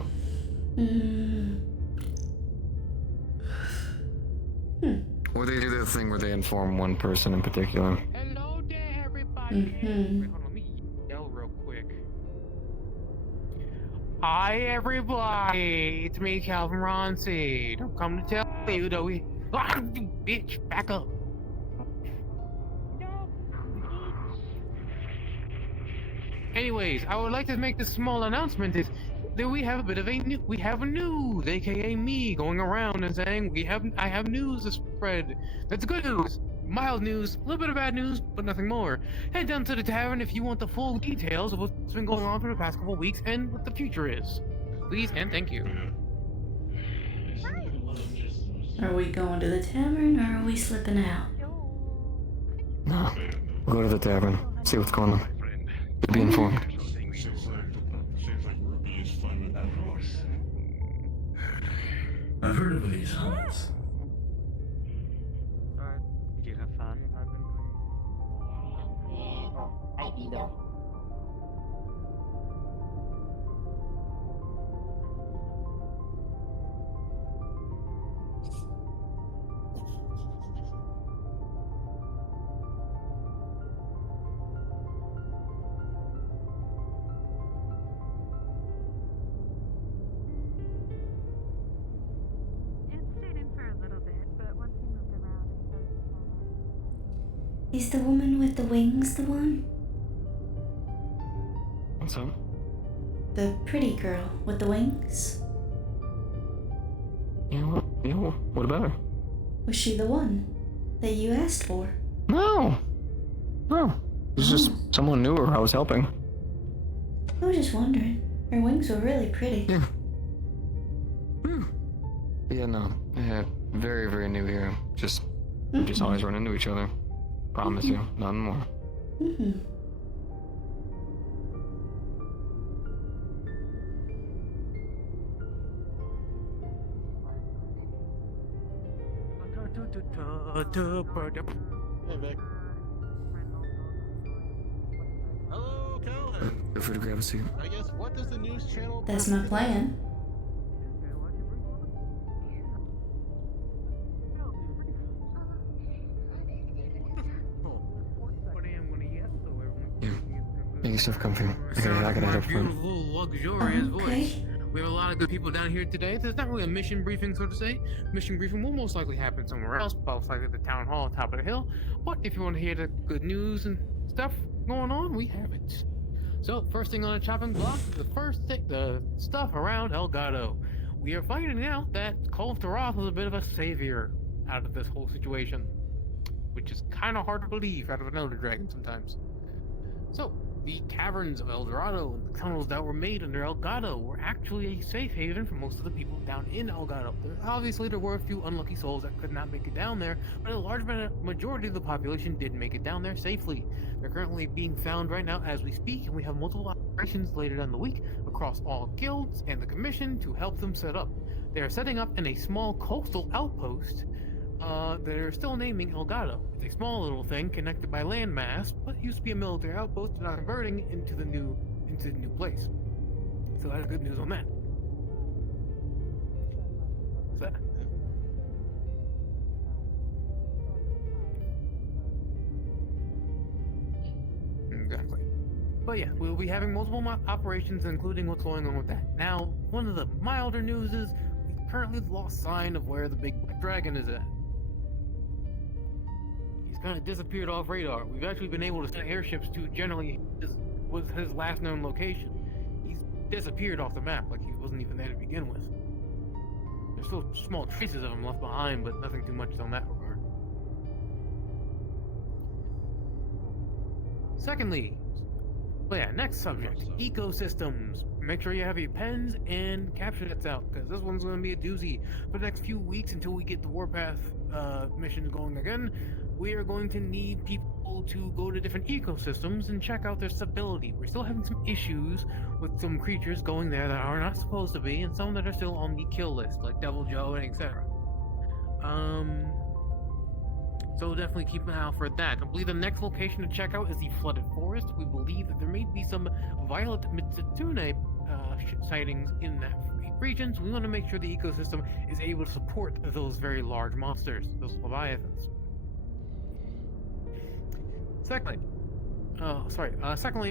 Or they do the thing where they inform one person in particular. Hello there, everybody. Mm-hmm. Wait, hold on, let me yell real quick. Hi, everybody. It's me, Calvin Ronseed. I've come to tell you that we. Ah, you bitch, back up. Anyways, I would like to make this small announcement is that we have a bit of a news, aka me going around and saying I have news to spread. That's good news, mild news, a little bit of bad news, but nothing more. Head down to the tavern if you want the full details of what's been going on for the past couple weeks and what the future is. Please and thank you. Are we going to the tavern or are we slipping out? No. We'll go to the tavern, see what's going on. Be informed. I've heard of these hunts. Did you have fun? Is the woman with the wings the one? What's up? The pretty girl with the wings? Yeah, what about her? Was she the one that you asked for? No. It's just someone knew her I was helping. I was just wondering. Her wings were really pretty. Yeah. Yeah, no. Yeah, very, very new here. Just always run into each other. Promise you, nothing more. Mm-hmm. Hey, Vic. Hello, Calvin. Feel free to grab a seat. I guess what does the news channel? That's my plan. Hey, yourself comfy. I gotta head up front. Beautiful, luxurious voice. We have a lot of good people down here today. There's not really a mission briefing, so to say. Mission briefing will most likely happen somewhere else, most likely at the town hall on top of the hill. But if you want to hear the good news and stuff going on, we have it. So, first thing on the chopping block, the stuff around Elgato. We are finding out that Call of Taroth is a bit of a savior out of this whole situation, which is kind of hard to believe out of an Elder Dragon sometimes. So, the caverns of El Dorado and the tunnels that were made under Elgato were actually a safe haven for most of the people down in Elgato. Obviously, there were a few unlucky souls that could not make it down there, but a large majority of the population did make it down there safely. They're currently being found right now as we speak, and we have multiple operations later down the week across all guilds and the commission to help them set up. They are setting up in a small coastal outpost that they're still naming Elgato. It's a small little thing connected by landmass, but it used to be a military outpost and now converting into the new place. So that's good news on that. What's that? Exactly. But yeah, we'll be having multiple operations, including what's going on with that. Now, one of the milder news is we currently lost sign of where the big black dragon is at. Kind of disappeared off radar. We've actually been able to send airships to generally was his last known location. He's disappeared off the map, like he wasn't even there to begin with. There's still small traces of him left behind, but nothing too much on that regard. Secondly, next subject, ecosystems. Make sure you have your pens and capture nets out, because this one's going to be a doozy. For the next few weeks until we get the Warpath missions going again, we are going to need people to go to different ecosystems and check out their stability. We're still having some issues with some creatures going there that are not supposed to be, and some that are still on the kill list, like Devil Joe and etc. So definitely keep an eye out for that. I believe the next location to check out is the Flooded Forest. We believe that there may be some Violet Mitsutune sightings in that region, so we want to make sure the ecosystem is able to support those very large monsters, those Leviathans. Secondly,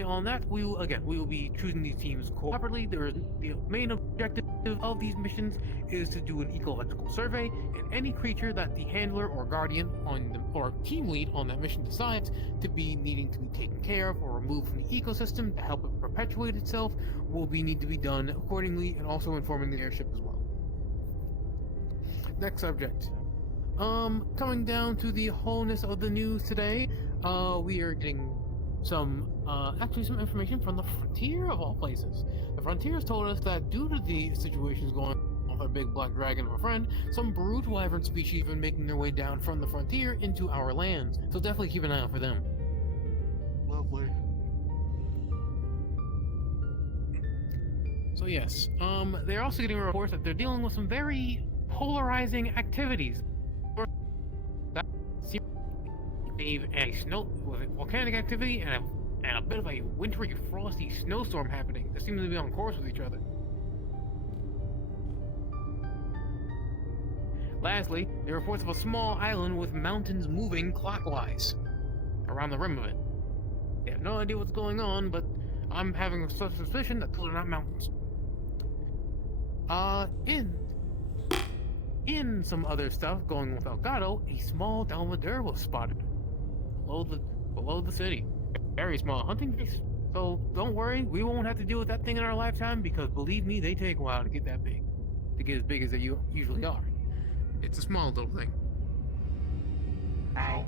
on that, we will be choosing these teams cooperatively. The main objective of these missions is to do an ecological survey, and any creature that the handler or guardian or team lead on that mission decides to be needing to be taken care of or removed from the ecosystem to help it perpetuate itself will need to be done accordingly, and also informing the airship as well. Next subject. Coming down to the wholeness of the news today, we are getting some information from the Frontier of all places. The Frontier has told us that due to the situations going on with our big black dragon of a friend, some brute wyvern species have been making their way down from the Frontier into our lands. So definitely keep an eye out for them. Lovely. So yes, they're also getting reports that they're dealing with some very polarizing activities. Volcanic activity and a bit of a wintry, frosty snowstorm happening that seems to be on course with each other. Lastly, there are reports of a small island with mountains moving clockwise around the rim of it. They have no idea what's going on, but I'm having a suspicion that those are not mountains. In some other stuff going with Elgato, a small Dalmadur was spotted below the city. Very small hunting fish. So don't worry, we won't have to deal with that thing in our lifetime, because believe me, they take a while to get that big. To get as big as they usually are. It's a small little thing. Ow.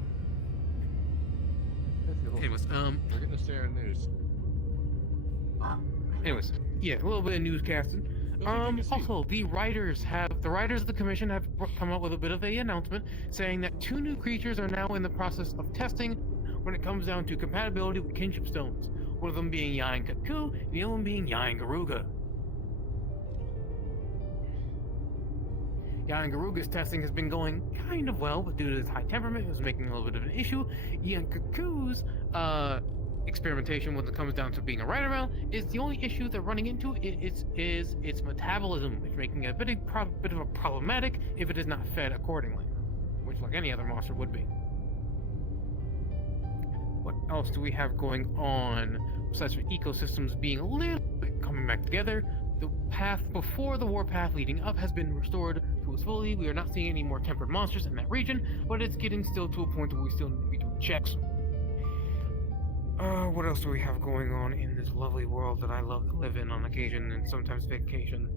Anyways, we're getting the Sarah news. Anyways, yeah, a little bit of newscasting. Also, the writers of the commission have come up with a bit of an announcement saying that 2 new creatures are now in the process of testing when it comes down to compatibility with kinship stones. One of them being Yain Kaku, and the other one being Yain Garuga. Yain Garuga's testing has been going kind of well, but due to his high temperament, it was making a little bit of an issue. Yain Kaku's experimentation when it comes down to being a rider mount is the only issue they're running into is its metabolism, which making it a bit of a problematic if it is not fed accordingly, which like any other monster would be. What else do we have going on? Besides for ecosystems being a little bit coming back together, the path before the warpath leading up has been restored to its fully. We are not seeing any more tempered monsters in that region, but it's getting still to a point where we still need to be doing checks. What else do we have going on in this lovely world that I love to live in on occasion and sometimes vacation?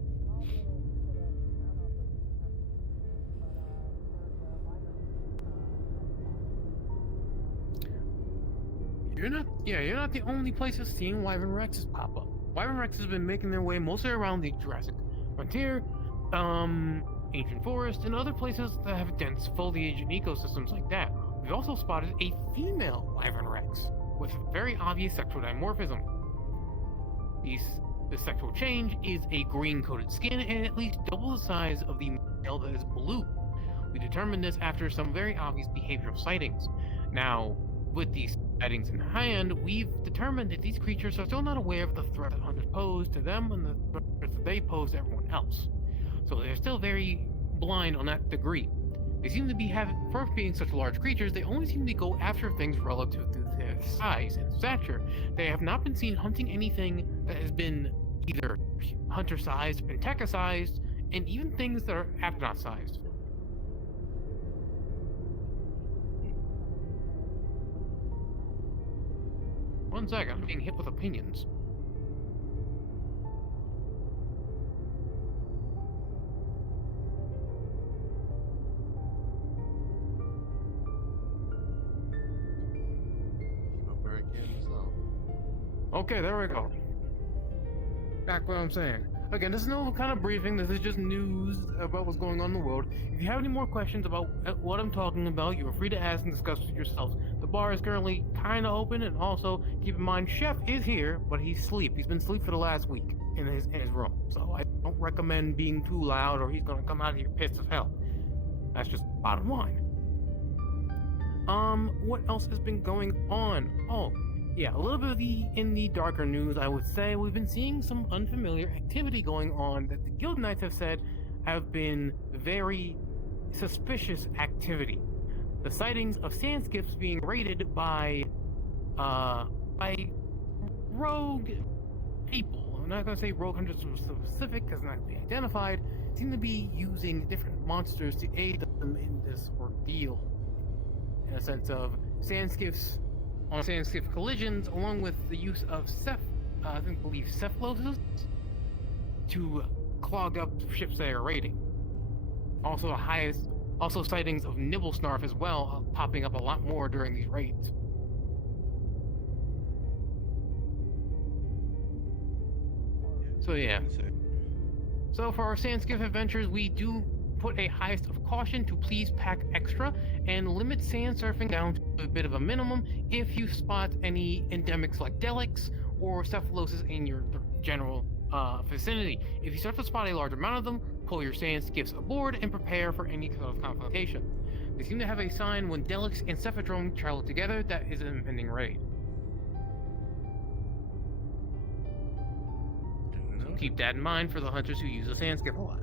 You're not the only places seeing Wyvern Rexes pop up. Wyvern Rexes have been making their way mostly around the Jurassic Frontier, Ancient Forest, and other places that have dense foliage and ecosystems like that. We've also spotted a female Wyvern Rex with very obvious sexual dimorphism. The sexual change is a green-coated skin and at least double the size of the male that is blue. We determined this after some very obvious behavioral sightings. Now, with these sightings in hand, we've determined that these creatures are still not aware of the threat that hunters pose to them and the threat that they pose to everyone else. So they're still very blind on that degree. They seem to be for being such large creatures, they only seem to go after things relative to their size and stature. They have not been seen hunting anything that has been either hunter-sized, Penteca-sized, and even things that are Aptonaut-sized. One second, I'm being hit with opinions. Okay, there we go. Back what I'm saying. Again, this is no kind of briefing, this is just news about what's going on in the world. If you have any more questions about what I'm talking about, you're free to ask and discuss with yourselves. The bar is currently kind of open, and also, keep in mind, Chef is here, but he's asleep. He's been asleep for the last week in his room. So I don't recommend being too loud or he's gonna come out of here pissed as hell. That's just bottom line. What else has been going on? Oh, yeah, a little bit in the darker news, I would say. We've been seeing some unfamiliar activity going on that the Guild Knights have said have been very suspicious activity. The sightings of sand skiffs being raided by rogue people. I'm not going to say rogue hunters specific because not be identified. Seem to be using different monsters to aid them in this ordeal. In a sense of sand skiffs on sand skiff collisions, along with the use of cephaloses to clog up ships they are raiding. Also sightings of Nibblesnarf as well, popping up a lot more during these raids. So yeah. So for our sand skiff adventures, we do put a highest of caution to please pack extra and limit sand surfing down to a bit of a minimum if you spot any endemics like Delix or Cephaloses in your general vicinity. If you start to spot a large amount of them, pull your sand skiffs aboard and prepare for any kind of confrontation. They seem to have a sign when Delix and Cephadrome travel together that is an impending raid. So keep that in mind for the hunters who use the sand skiff a lot.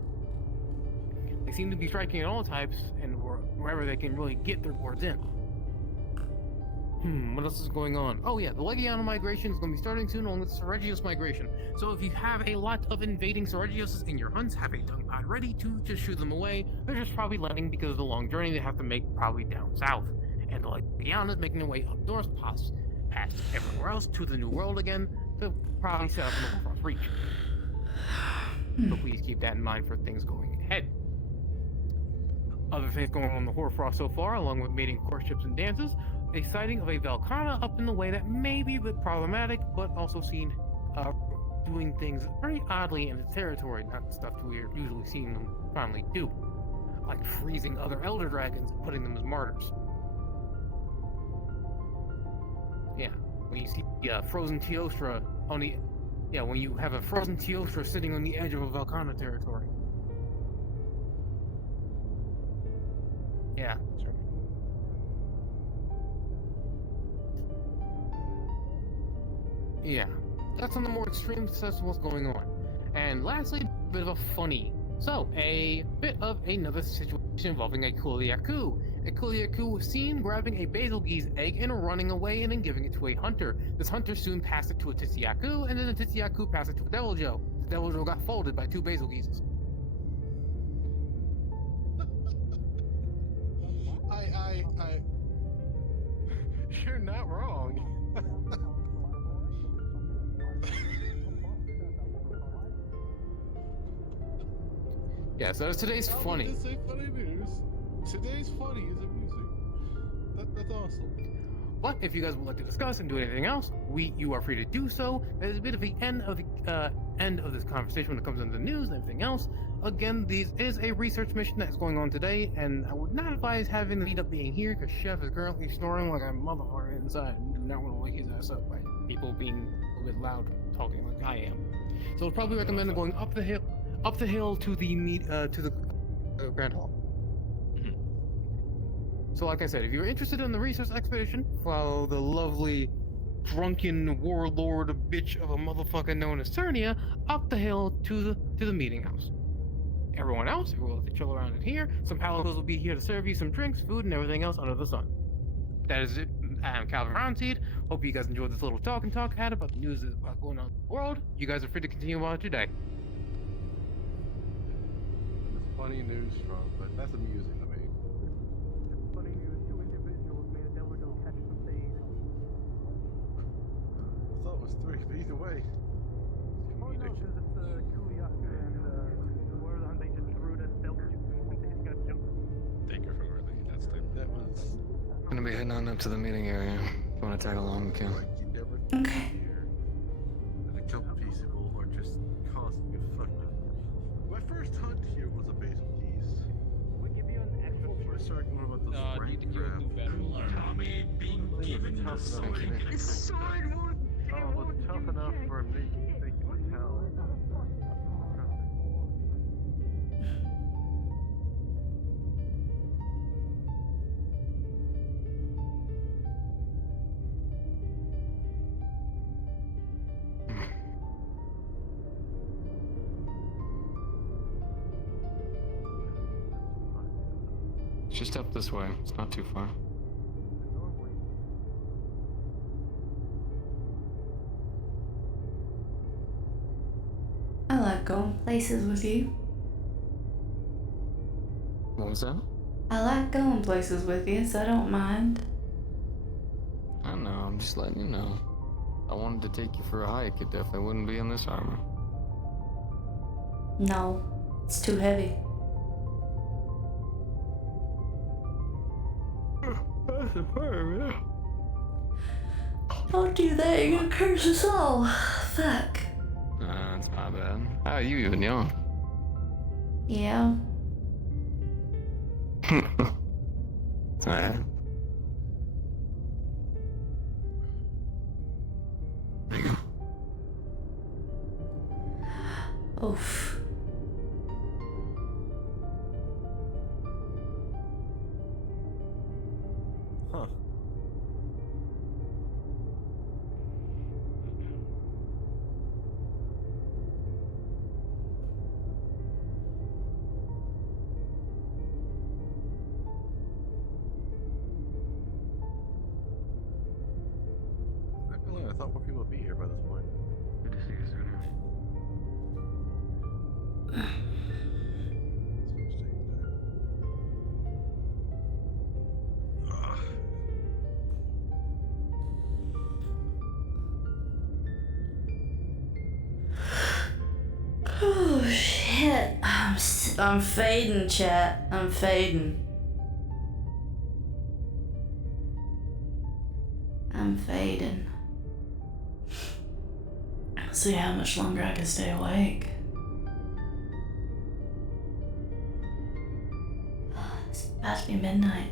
They seem to be striking at all types and wherever they can really get their boards in. What else is going on? Oh yeah, the Legiana migration is going to be starting soon along with the Seregios migration. So if you have a lot of invading Seregioses in your hunts, have a dung pod ready to just shoot them away. They're just probably letting because of the long journey they have to make probably down south. And the Legiana is making their way up north past everywhere else to the New World again to probably set up an Overfrost Reach. So please keep that in mind for things going ahead. Other things going on in the Hoarfrost so far, along with mating courtships and dances, a sighting of a Velkhana up in the way that may be a bit problematic, but also seen doing things very oddly in its territory, not stuff we're usually seeing them finally do, like freezing other Elder Dragons and putting them as martyrs. Yeah, when you see frozen Teostra on the... Yeah, when you have a frozen Teostra sitting on the edge of a Velkhana territory. Yeah. Sure. Yeah. That's on the more extreme sense of what's going on. And lastly, a bit of a funny So, a bit of another situation involving a Kuliaku. A Kuliaku was seen grabbing a Basil Geese egg and running away and then giving it to a hunter. This hunter soon passed it to a Titiaku, and then the Titiaku passed it to a Devil Joe. The Devil Joe got folded by 2 Basil Geeses. You're not wrong. Yeah, so today's funny. This ain't funny news. Today's funny is amusing. That's awesome. But if you guys would like to discuss and do anything else, you are free to do so. That is a bit of the end of this conversation when it comes to the news and everything else. Again, this is a research mission that is going on today, and I would not advise having the meetup being here because Chef is currently snoring like a motherfucker inside. And do not want to wake his ass up by people being a bit loud talking like I am. So I'd probably recommend going up the hill to the Grand Hall. So like I said, if you're interested in the research expedition, follow the lovely drunken warlord bitch of a motherfucker known as Cernia up the hill to the meeting house. Everyone else, if you will, to chill around in here, some paladins will be here to serve you some drinks, food, and everything else under the sun. That is it. I'm Calvin Roundseed. Hope you guys enjoyed this little talk I had about the news that's going on in the world. You guys are free to continue about your day. It's funny news from, but that's amusing to me. It's funny news. 2 individuals made a Devil Joe catch some bait. I thought it was 3, but either way. Oh no, because it's Kuliaku and where the hunt they just threw that Devil Joe and they just got jumped. Thank you for early. That was. I'm gonna be heading on up to the meeting area. If you wanna tag along, we can. Okay. And a couple people are just causing a fucking. My first hunt here was a Basil Geese. We give you an extra. I started going about this rank you grab. do better. Tommy being given the sword. His sword won't. Oh, it was tough enough for me. Thank you, Mattel. It's just up this way. It's not too far. I like going places with you. What was that? I like going places with you, so I don't mind. I know, I'm just letting you know. If I wanted to take you for a hike, it definitely wouldn't be in this armor. No, it's too heavy. That's a problem, yeah. Don't do that, you're gonna curse us all. Fuck. That's my bad. How are you even young? Yeah. Alright. Oof. Huh. I thought more people would be here by this point. Good to see you sooner. Oh shit. I'm fading, chat. I'm fading. I'm fading. See how much longer I can stay awake. It's about to be midnight.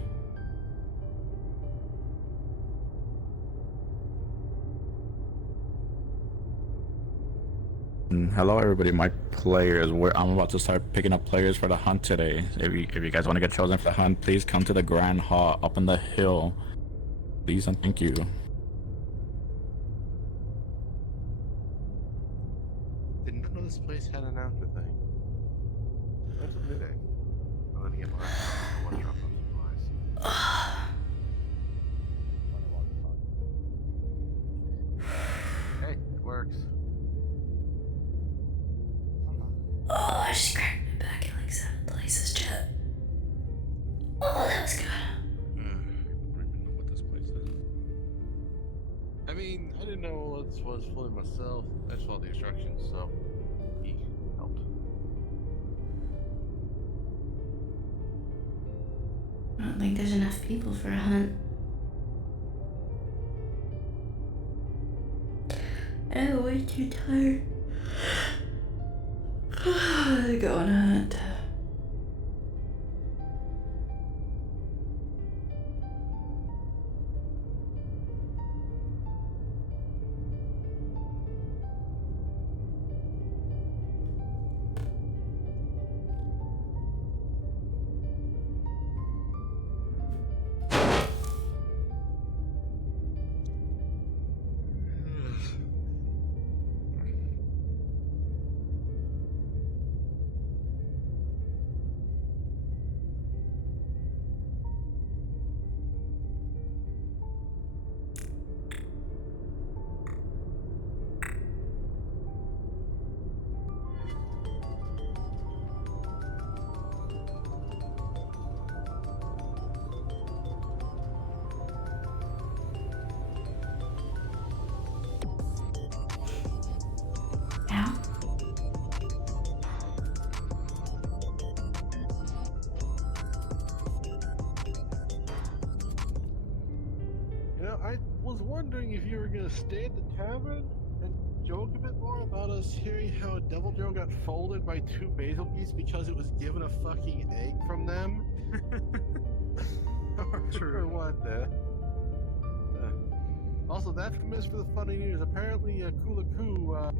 Hello everybody, my players. I'm about to start picking up players for the hunt today. If you guys want to get chosen for the hunt, please come to the Grand Hall up in the hill. Please and thank you. Didn't know this place had an after thing. didn't know what was fully myself. I just followed the instructions, so he helped. I don't think there's enough people for a hunt. I'm way too tired. Go on a hunt. I was wondering if you were gonna stay at the tavern and joke a bit more about us hearing how a devil joe got folded by two basil geese because it was given a fucking egg from them. Or what the? Also, that's the miss for the funny news. Apparently, Kulaku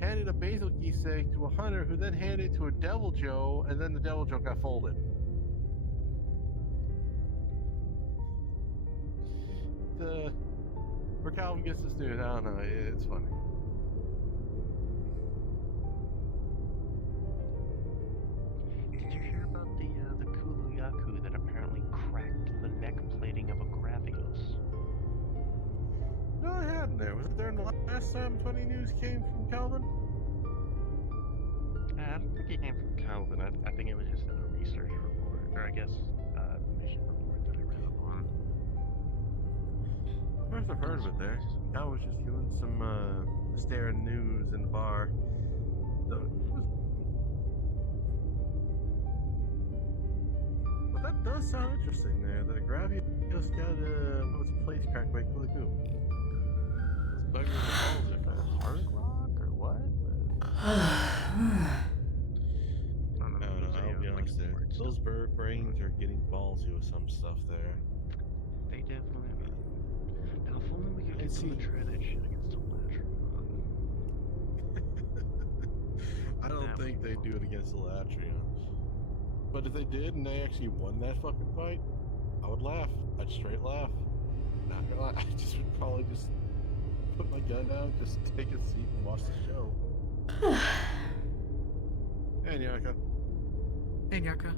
handed a basil geese egg to a hunter who then handed it to a devil joe, and then the devil joe got folded. Where Calvin gets this news, I don't know. It's funny. Did you hear about the Kuluyaku that apparently cracked the neck plating of a Gravios? No, I hadn't. Was it there in the last time Funny News came from Calvin? I don't think it came from Calvin. I think it was just in a research report, or I guess mission report that I read up on. First I've heard of it there. I was just doing some staring news in the bar. So but that does sound interesting there. That Gravia just got its place cracked by Kulaku. This bugger balls are from Hard Rock or what? No, I'll be honest there. Those bird brains are getting ballsy with some stuff there. They definitely are. Now, if only we could get them to try that shit against the Latreon. I don't think they do it against the Latreons. But if they did and they actually won that fucking fight, I would laugh. I'd straight laugh. Not gonna lie, I just would probably just put my gun down, just take a seat and watch the show. Hey, Nyaka. Hey, Nyaka.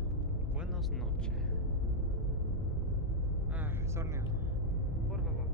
Buenos noches. Sonia, por favor.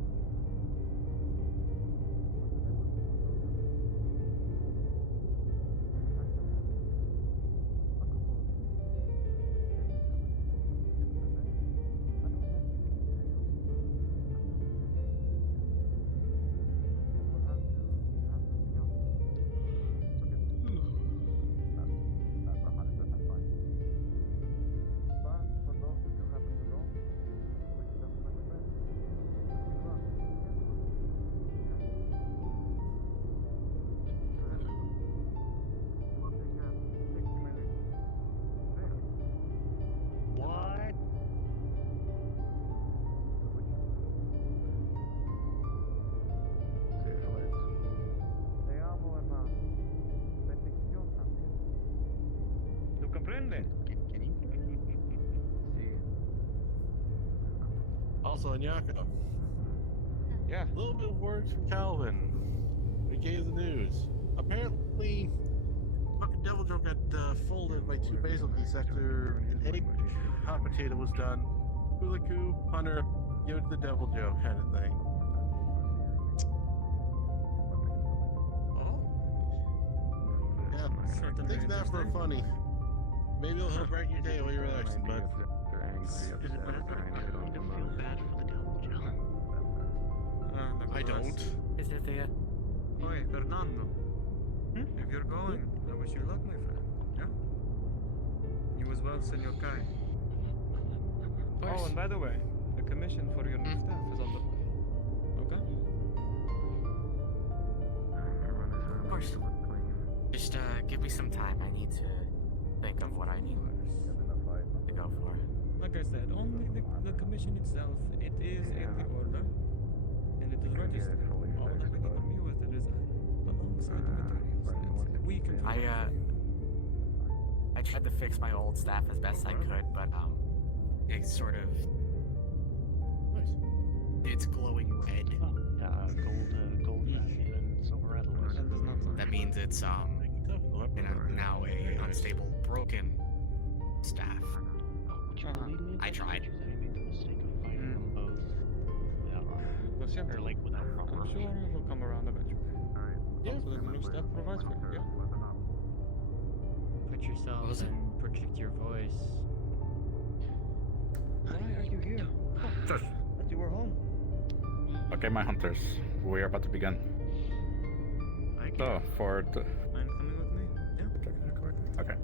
Also, Nyaka. Yeah. A little bit of words from Calvin. We gave the news. Apparently, fucking Devil Joe got folded by two basil geese after an egg hot potato was done. Kulaku, Hunter, give it to the Devil Joe kind of thing. Yeah, think that for funny. Maybe it'll help brighten your day while you're relaxing, bud. I don't feel bad for the Devil Joe. I don't. Is Cynthia. Oi, Fernando. If you're going, I wish you luck, my friend. Yeah? You as well, Senor Kai. Oh, and by the way, the commission for your new staff is on the way. Okay? Of course. Just give me some time. I need to think of what I need to go for. Like I said, only the commission itself, it is in the order, and it is registered. All that we need from you is the design, alongside the materials that we can. I tried to fix my old staff as best I could, but it's sort of it's glowing red. Gold rattle and silver rattle. That means it's now a unstable, broken staff. I tried. Or like without proper. I'm sure it will come around eventually. Yeah, so the new staff provides for it. Yeah. Put yourself and project your voice. Why are you here? Just. Thought you were home. Okay, my hunters, we are about to begin. So for the Mind coming with me? Yeah. okay,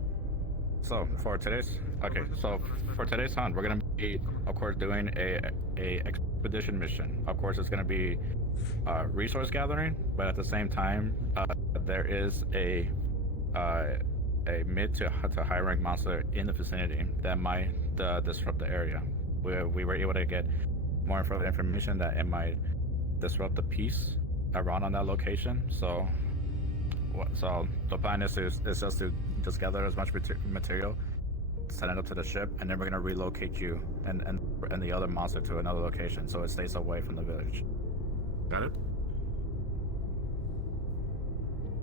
so for today's hunt, we're gonna be, of course, doing a expedition mission. Of course, it's gonna be resource gathering, but at the same time, there is a mid to high rank monster in the vicinity that might disrupt the area. We were able to get more further information that it might disrupt the peace around on that location. So the plan is just to gather as much material, send it up to the ship, and then we're gonna relocate you and the other monster to another location so it stays away from the village. Got it?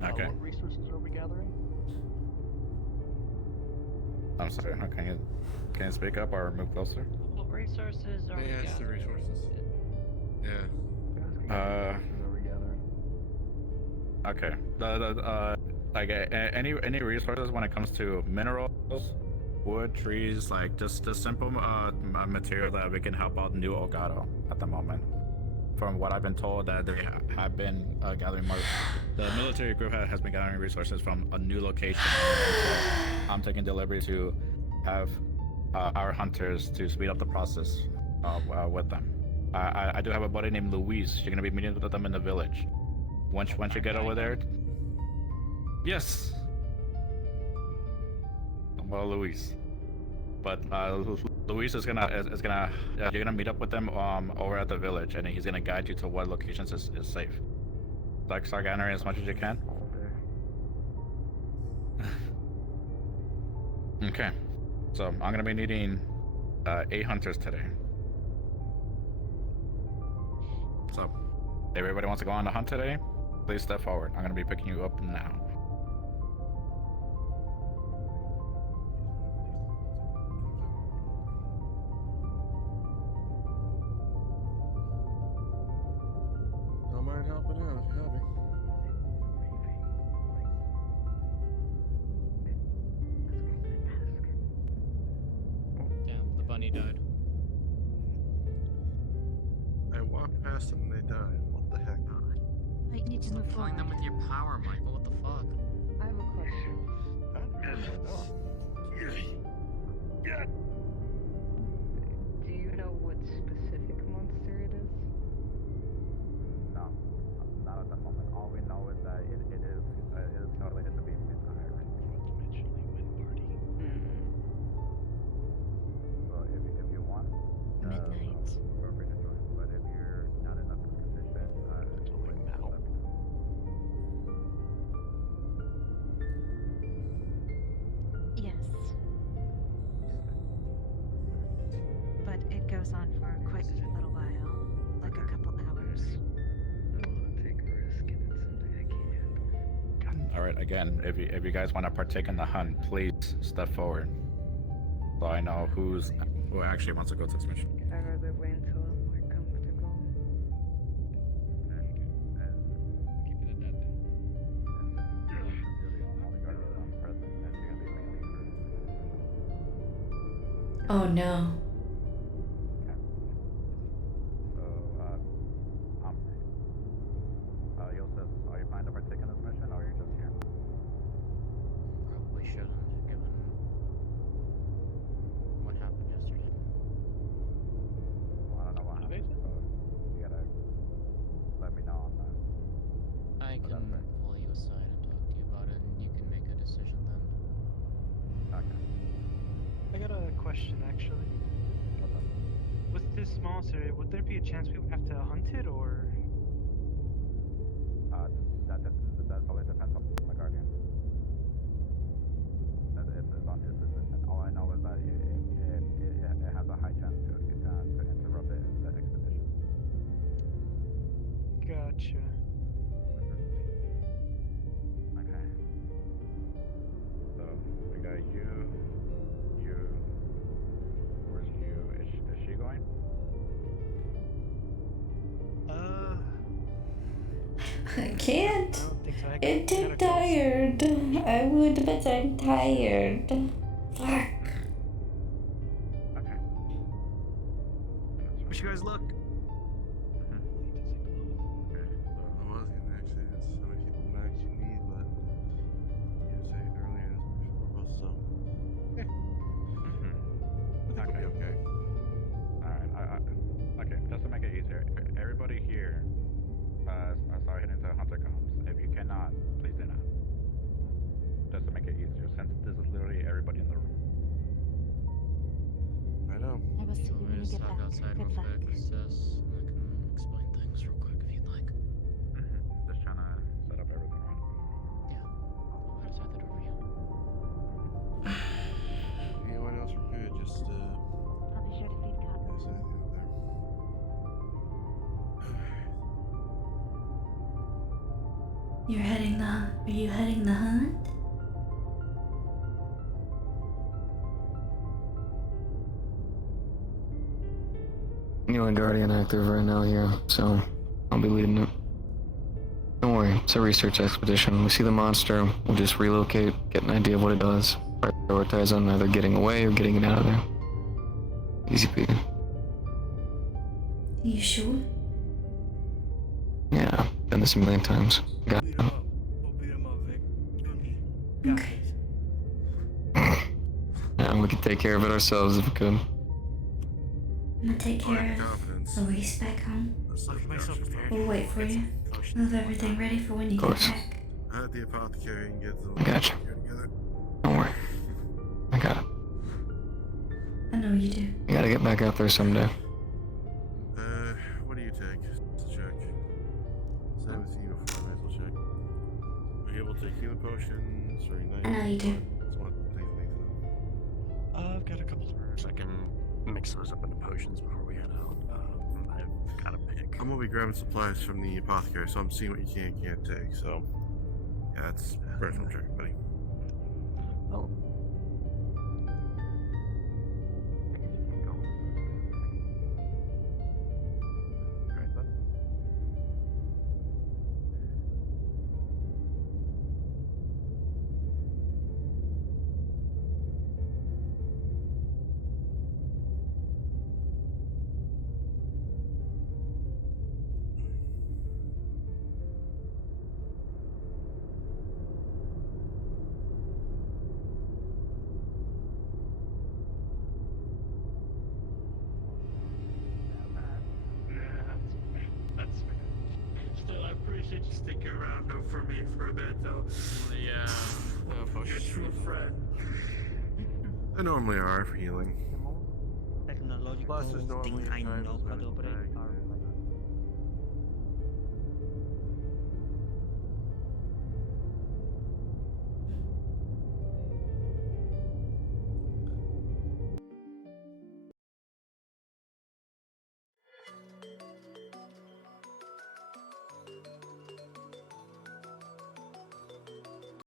Okay. What resources are we gathering? I'm sorry. Can you speak up or move closer? What resources are we Yes, the gathering? resources. Yeah. Okay. Like any resources when it comes to minerals, wood, trees, like just simple material that we can help out New Elgato at the moment. From what I've been told, that they have been gathering more. The military group has been gathering resources from a new location. So I'm taking delivery to have our hunters to speed up the process with them. I do have a buddy named Luis. You're gonna be meeting with them in the village. Once you get over there. Yes. Well, Luis. But Luis is gonna you're gonna meet up with them over at the village, and he's gonna guide you to what locations is safe. Like start gathering as much as you can. Okay. So I'm gonna be needing 8 hunters today. So if everybody wants to go on the hunt today, please step forward. I'm gonna be picking you up now. Don't mind helping out, Abby. Damn, the bunny died. I walked past them and they died. What the heck? Might need to move Killing them forward. with your power, Michael. What the fuck? I have a question. Do you know what specific monster it is? No, not at the moment. All we know is that it is calculated to be mid-high rank. So if you want, Midnight. feel free to join. But if you're not in a condition, let me know. Yes. But it goes on for quite a little while, like a couple hours. All right. Again, if you guys want to partake in the hunt, please step forward, so I know who actually wants to go to this mission. I'd rather wait until I'm more comfortable. Oh no. is small, sir, would there be a chance we would have to hunt it, or? That totally depends on the Guardian. It's on his decision. All I know is that it has a high chance to interrupt the expedition. Gotcha. Okay. So we got you. Where's you? Is she going? I can't. I'm too tired. I would, but I'm tired. Fuck. Okay. Wish you guys luck. I was gonna actually ask how many people max you need, but you were saying earlier there's 4 of us, so yeah. I think we'll be okay. Alright, okay, just to make it easier, everybody here start hitting the hunter comms. If you cannot, please do not. Just to make it easier, since this is literally everybody in the room. I know. I will see you when you get back. outside Good real luck. quick, sis, and I can explain things real quick if you'd like. Just trying to set up everything right. Yeah. I'll wait outside the door for you. Anyone else are good? Just I'll be sure to feed Cotton. is anything out there? Are you heading the hunt? You and Guardian active right now here, so I'll be leading it. Don't worry, it's a research expedition. We see the monster, we'll just relocate, get an idea of what it does, prioritize on either getting away or getting it out of there. Easy peasy. You sure? Yeah, done this a million times. Got it. Okay. Yeah, we could take care of it ourselves if we could. I'm gonna take care of Luis back home. We'll wait for you. We'll have everything ready for when you get back. I had the apothecary and get the I gotcha. together. Don't worry. I got it. I know you do. You gotta get back out there someday. What do you take? Just to check. Same with you before, I might as well check. Are you able to take healing potions or ignite? I know you do. That's one of the things I need to know. I've got a couple of herbs. I can mix those up into potions before we head out. I've got a pick. I'm gonna be grabbing supplies from the apothecary, so I'm seeing what you can and can't take, so yeah, that's first one checking, buddy. Oh. Still, I appreciate you sticking around for me for a bit, though. Yeah, You're a true friend. I normally are for healing. Technological Plus, there's normally thing I times know when how to it's operate bad, our